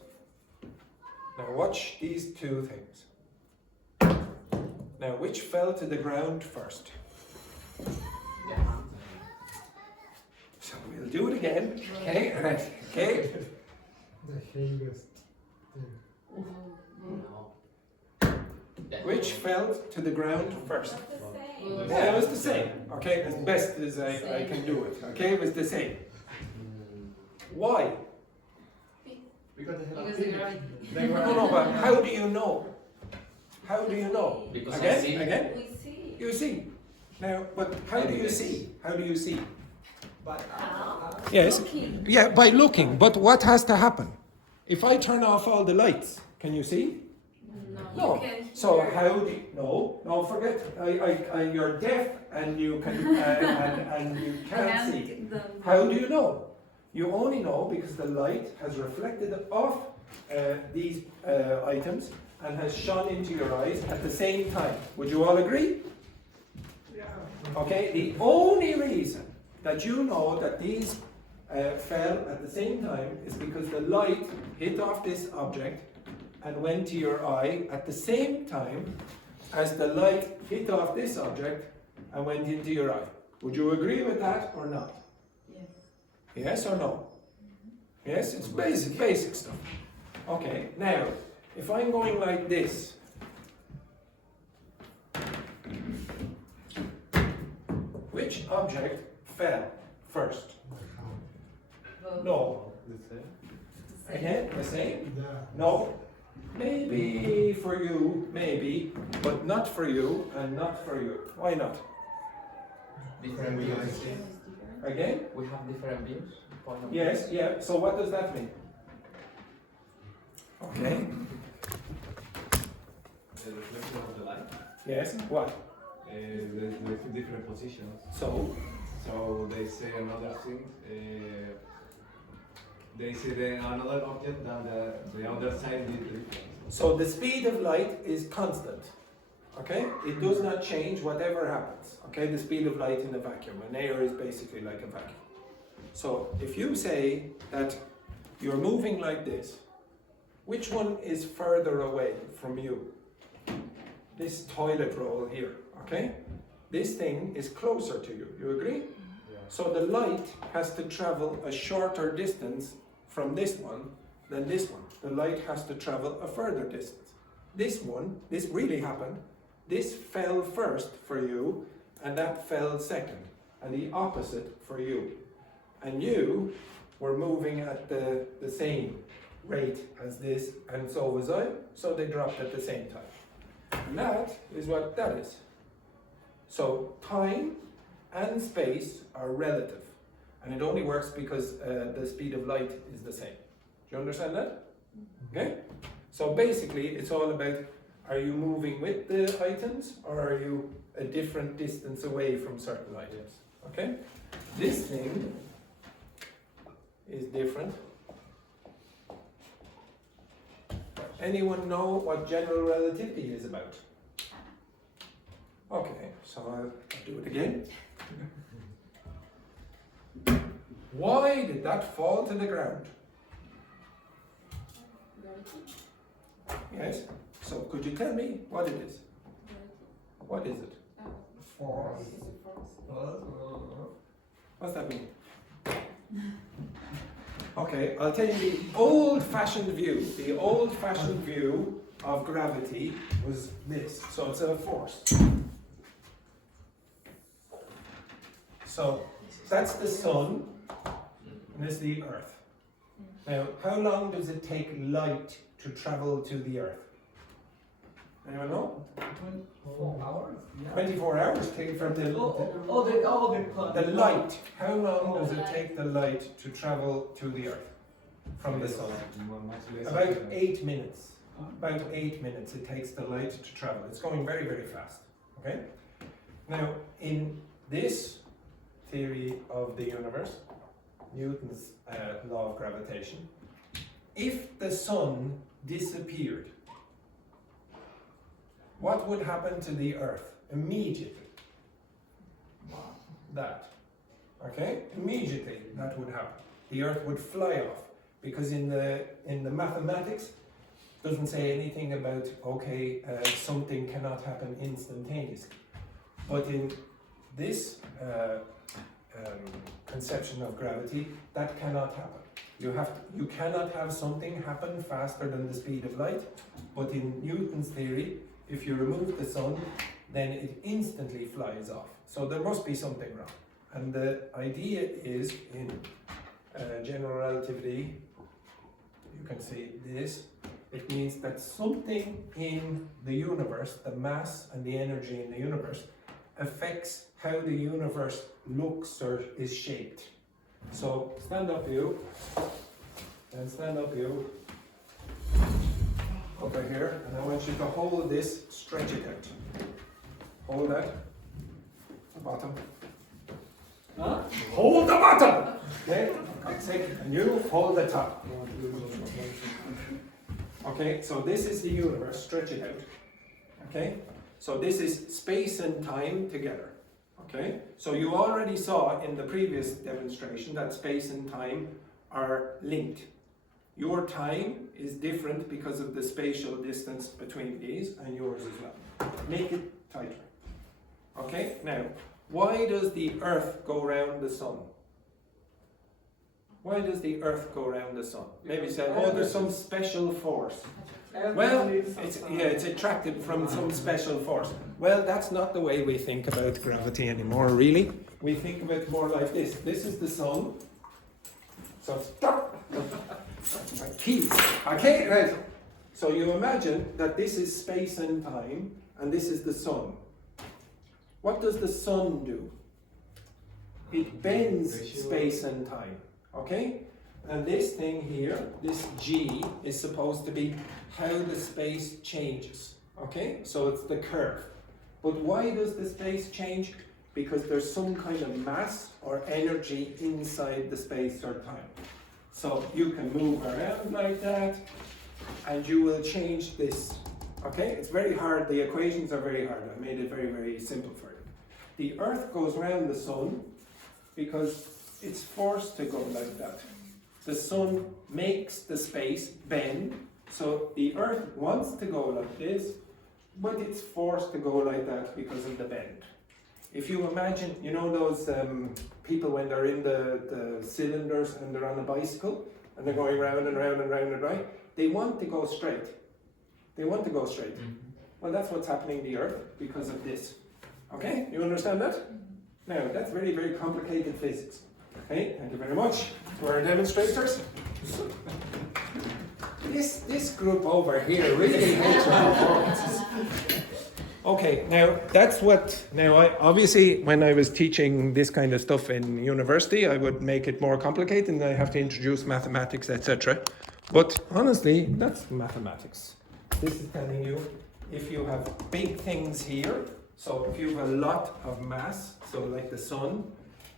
Now watch these two things. Now which fell to the ground first? So we'll do it again. Okay, right. Okay. The heaviest thing. Which fell to the ground first? Not the same. Yeah, it was the same. Okay, as best as I can do it. Okay, it was the same. Why? Because they have Because teeth. No, but how do you know? How do you know? Because I Again, see. again. We see. You see. Now, but how do you see? How do you see? But Yes. Looking. Yeah, by looking. But what has to happen? If I turn off all the lights, can you see? No. You can So hear. how do you, no, forget. You're deaf and you can and you can't see. How do you know? You only know because the light has reflected off these items and has shone into your eyes at the same time. Would you all agree? Yeah. Okay. The only reason that you know that these fell at the same time is because the light hit off this object and went to your eye at the same time as the light hit off this object and went into your eye. Would you agree with that or not? Yes. Yes or no? Yes, it's basic stuff. Okay, now, if I'm going like this, which object fell first? No. The same. Again, the same? Yeah. No. Maybe for you, maybe, but not for you and not for you. Why not? Different views. Again? We have different views. Point of view. Yes, yeah. So what does that mean? Okay. The reflection of the light. Yes. What? There's different positions. So? So they say another thing. They say another object than the other side is different. So the speed of light is constant. Okay? It does not change whatever happens. Okay? The speed of light in a vacuum. An air is basically like a vacuum. So if you say that you're moving like this, which one is further away from you? This toilet roll here. Okay? this thing is closer to you. You agree? Yeah. So the light has to travel a shorter distance from this one than this one. The light has to travel a further distance. This one, this really happened. This fell first for you, and that fell second, and the opposite for you. And you were moving at the same rate as this, and so was I, so they dropped at the same time. And that is what that is. So time and space are relative, and it only works because the speed of light is the same. Do you understand that? Okay? So basically it's all about, are you moving with the items, or are you a different distance away from certain items? Okay? This thing is different. Anyone know what general relativity is about? Okay, so I'll do it again. Why did that fall to the ground? Yes. So could you tell me what it is? What is it? Force. What's that mean? Okay, I'll tell you the old-fashioned view. The old-fashioned view of gravity was this. So it's a force. So that's the sun, and this is the earth. Now, how long does it take light to travel to the earth? Anyone know? 24 hours? Yeah. 24 hours take from the The light. How long does it take the light to travel to the earth from the sun? About 8 minutes. About 8 minutes it takes the light to travel. It's going very, very fast. Okay? Now, in this theory of the universe, Newton's law of gravitation, if the sun disappeared, what would happen to the earth immediately? That. Okay? Immediately that would happen. The earth would fly off, because in the mathematics it doesn't say anything about something cannot happen instantaneously. But in this conception of gravity, that cannot happen. You cannot have something happen faster than the speed of light, but in Newton's theory, if you remove the sun, then it instantly flies off. So there must be something wrong. And the idea is in general relativity, you can see this, it means that something in the universe, the mass and the energy in the universe, affects how the universe looks or is shaped. So stand up you, and stand up you, over here, and I want you to hold this, stretch it out. Hold that, the bottom. Huh? Hold the bottom! Okay, for God's sake, and you hold the top. Okay, so this is the universe, stretch it out. Okay, so this is space and time together. Okay, so you already saw in the previous demonstration that space and time are linked. Your time is different because of the spatial distance between these, and yours as well. Make it tighter. Okay, now, why does the earth go around the sun? Why does the earth go around the sun? Maybe say, oh, there's some special force. Well, it's attracted from some special force. Well, that's not the way we think about gravity anymore, really. We think of it more like this. This is the sun. So stop. My keys. Okay, right. So you imagine that this is space and time, and this is the sun. What does the sun do? It bends space and time. Okay? And this thing here, this G, is supposed to be how the space changes. Okay? So it's the curve. But why does the space change? Because there's some kind of mass or energy inside the space or time. So you can move around like that, and you will change this. Okay? It's very hard. The equations are very hard. I made it very, very simple for you. The Earth goes around the sun because it's forced to go like that. The sun makes the space bend, so the Earth wants to go like this, but it's forced to go like that because of the bend. If you imagine, you know those people when they're in the cylinders and they're on a bicycle and they're going round and round and round and right, they want to go straight. They want to go straight. Well, that's what's happening to the Earth because of this. Okay, you understand that? Now, that's very, very complicated physics. Okay, thank you very much to our demonstrators. This group over here really hates our performances. Okay, now that's what, obviously when I was teaching this kind of stuff in university, I would make it more complicated and I have to introduce mathematics, etc. But honestly, that's mathematics. This is telling you if you have big things here, so if you have a lot of mass, so like the sun,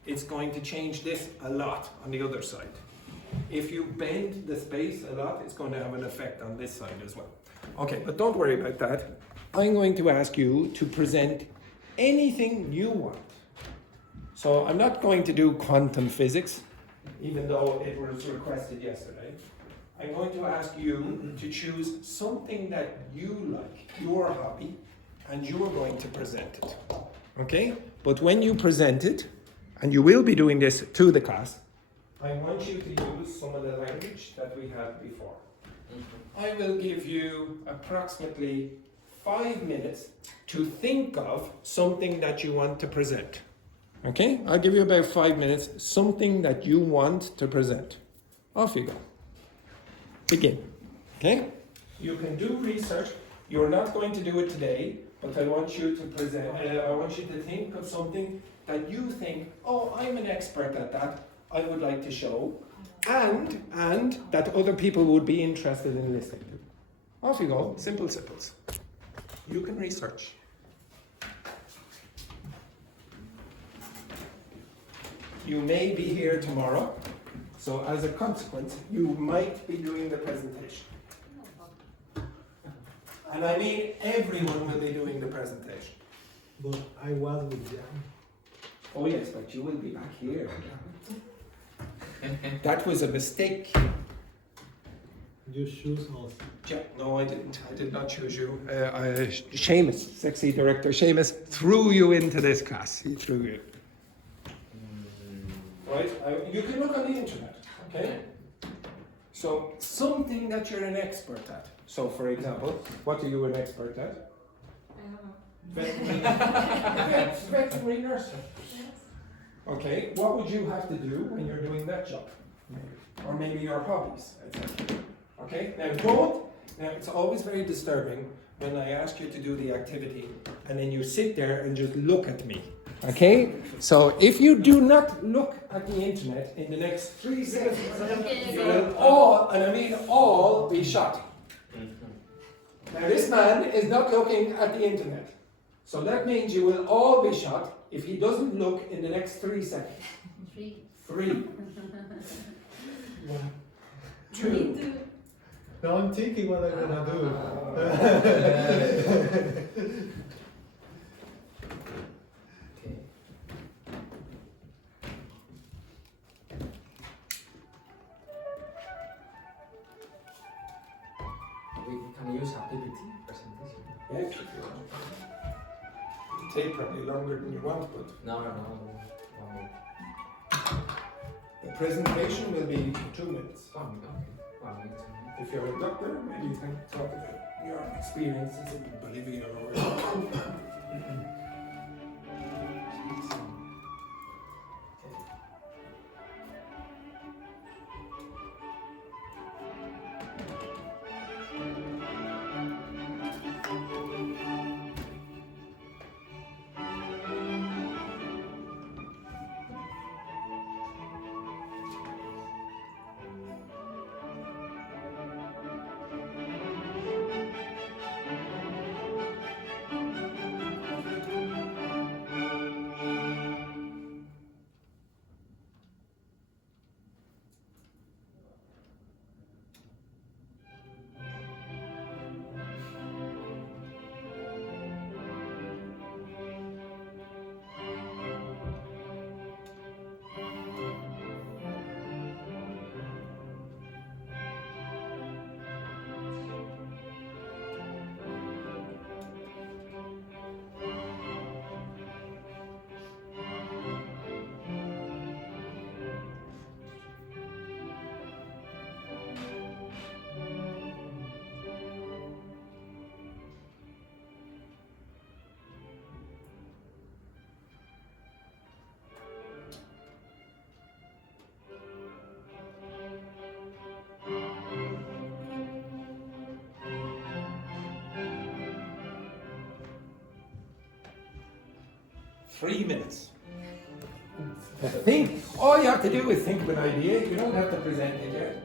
it's going to change this a lot on the other side. If you bend the space a lot, it's going to have an effect on this side as well. Okay, but don't worry about that. I'm going to ask you to present anything you want. So I'm not going to do quantum physics, even though it was requested yesterday. I'm going to ask you to choose something that you like, your hobby, and you're going to present it. Okay? But when you present it, and you will be doing this to the class, I want you to use some of the language that we had before. I will give you approximately 5 minutes to think of something that you want to present. Okay? I'll give you about 5 minutes, something that you want to present. Off you go. Begin. Okay? You can do research. You're not going to do it today, but I want you to present. I want you to think of something that you think, oh, I'm an expert at that. I would like to show, and that other people would be interested in listening to. Off you go. Simple simples. You can research. You may be here tomorrow, so as a consequence, you might be doing the presentation. And I mean everyone will be doing the presentation. But I was with Jan. Oh yes, but you will be back here. That was a mistake. You choose us. No, I didn't. I did not choose you. Seamus, sexy director Seamus, threw you into this class. He threw you. Right? You can look on the internet, okay? So, something that you're an expert at. So, for example, what are you an expert at? I don't know. Veterinary nursing. Okay, what would you have to do when you're doing that job? Or maybe your hobbies, etc. Okay, now it's always very disturbing when I ask you to do the activity and then you sit there and just look at me. Okay, so if you do not look at the internet in the next 3 seconds, you will all, and I mean all, be shot. Now this man is not looking at the internet. So that means you will all be shot if he doesn't look in the next 3 seconds. 3. 2. Now I'm thinking what I'm gonna do. We can use a PPT presentation. Yes, if you want. It'll take probably longer than you want, but No. the presentation will be 2 minutes. 1 minute. 1 minute. If you're a doctor, maybe you can talk about your experiences in Bolivia or 3 minutes. Think. All you have to do is think of an idea. You don't have to present it yet.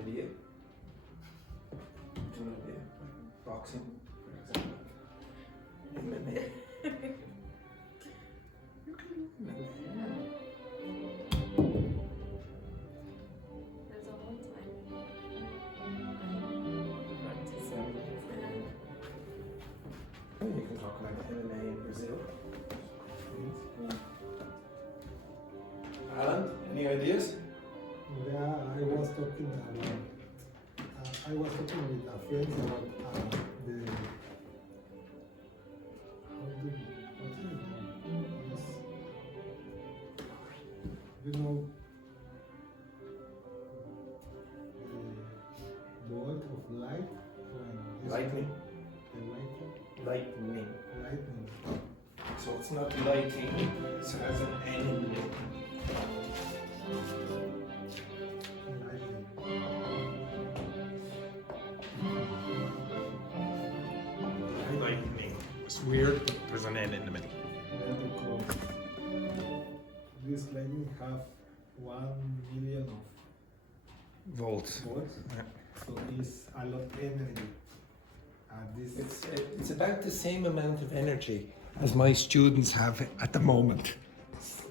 Idea. An idea. Boxing, for example. MMA. There's a whole time. You can talk about MMA in Brazil. Alan, any ideas? Yeah, I was talking with a friend about the what is it? You know the bolt of light when it's Lightning. the Lightning. lightning. So it's not lighting, so it has an N in it. Lightning. It's weird, but there's an N in the middle. Yeah, because this lightning have 1 million of Volts. volts, Yeah. so it's a lot of energy. And this It's about the same amount of energy as my students have at the moment.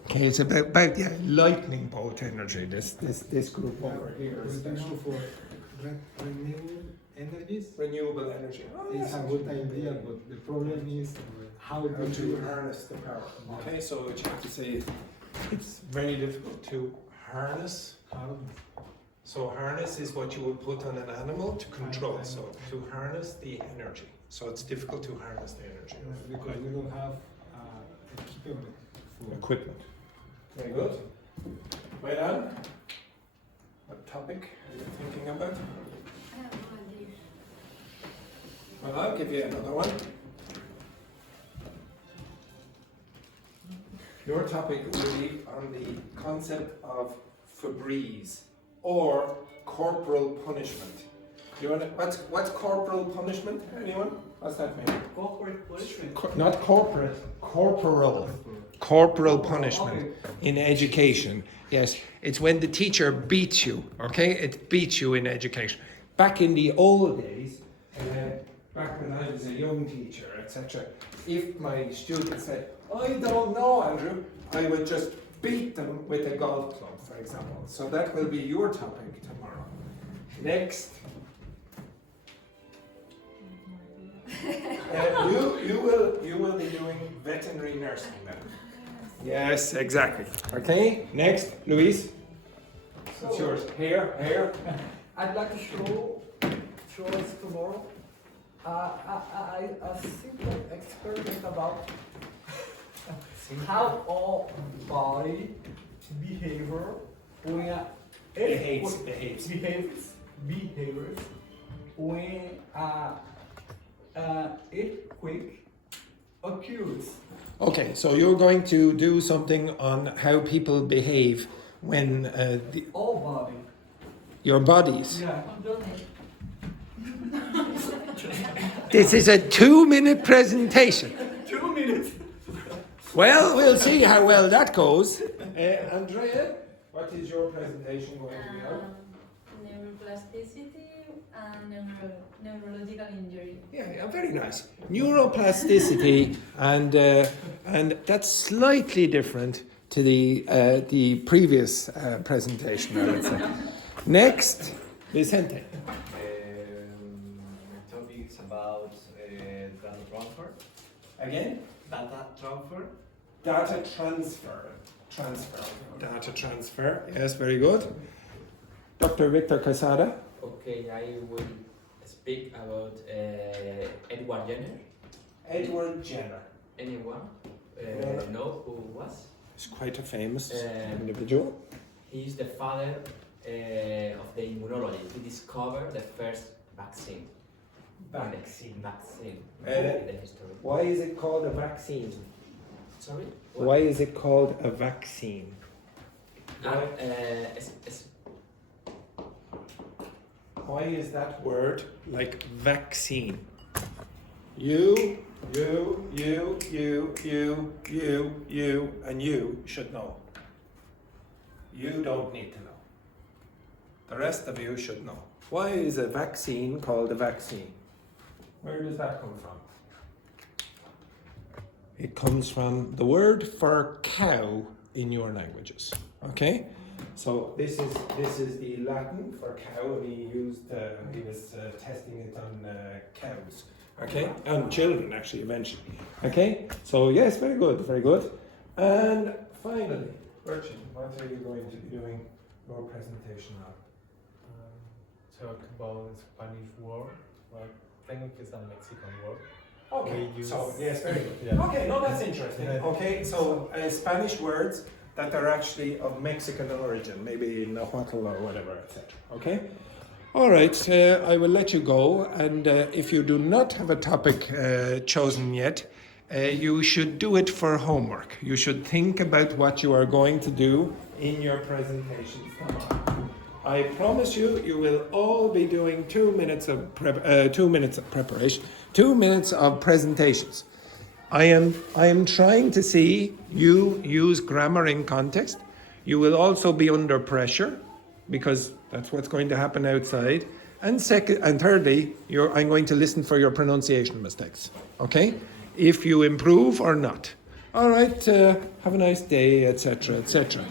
Okay, it's about yeah, lightning bolt energy. This group over here is potential for renewable energies. renewable energy. Oh, It's a good idea, but the problem is how How do to you harness the power. Okay, so what you have to say is it's very difficult to harness. harness? So harness is what you would put on an animal to control. So to harness the energy. So it's difficult to harness the energy. Because we don't have equipment for Equipment. Very good. Well done. What topic are you thinking about? I have no idea. Well, I'll give you another one. Your topic will be on the concept of Febreze or corporal punishment. You want what's corporal punishment? Anyone? What's that mean? Corporate punishment. Not corporate, corporal. Corporal punishment in education. Yes, it's when the teacher beats you, okay? It beats you in education. Back in the old days, back when I was a young teacher, etc., if my students said, I don't know, Andrew, I would just beat them with a golf club, for example. So that will be your topic tomorrow. Next. You will be doing veterinary nursing now. Yes, exactly. Okay, next, Luis. It's yours. Here. I'd like to show us tomorrow a simple experiment about how our body behavior when behaves when earthquake occurs. Okay, so you're going to do something on how people behave when All body. your bodies. Yeah. This is a 2-minute presentation. 2 minutes. Well, we'll see how well that goes. Andrea, what is your presentation going to be on? Neuroplasticity and neurological injury. Yeah, very nice. Neuroplasticity, and that's slightly different to the previous presentation, I would say. Next, Vicente. My topic is about data transfer. Again? Data transfer. Data transfer. Data transfer. Yes, very good. Dr. Victor Casada. Okay, I will speak about Edward Jenner. Edward Jenner. Anyone know who was? He's quite a famous Um, individual. He is the father of the immunology. He discovered the first vaccine. Vaccine. Vaccine Uh, in the history. Why is it called a vaccine? Sorry? Why is it called a vaccine? Why is that word like vaccine? You, and you should know. You don't need to know. The rest of you should know. Why is a vaccine called a vaccine? Where does that come from? It comes from the word for cow in your languages. Okay? So this is the Latin for cow, and he was testing it on cows. Okay, on children actually eventually. Okay, so yes, very good, very good. And finally, Virgin, what are you going to be doing your presentation on? Talk about Spanish word. Well, I think it's a Mexican word. Okay, We use- so yes, very good. Yeah. Okay, no, that's interesting. Okay, so Spanish words that are actually of Mexican origin, maybe Nahuatl or whatever, etc. Okay? All right, I will let you go, and if you do not have a topic chosen yet, you should do it for homework. You should think about what you are going to do in your presentations tomorrow. I promise you, you will all be doing 2 minutes of preparation, 2 minutes of presentations. I am trying to see you use grammar in context. You will also be under pressure, because that's what's going to happen outside. And thirdly, I'm going to listen for your pronunciation mistakes. Okay? If you improve or not. All right. Have a nice day, etc., etc.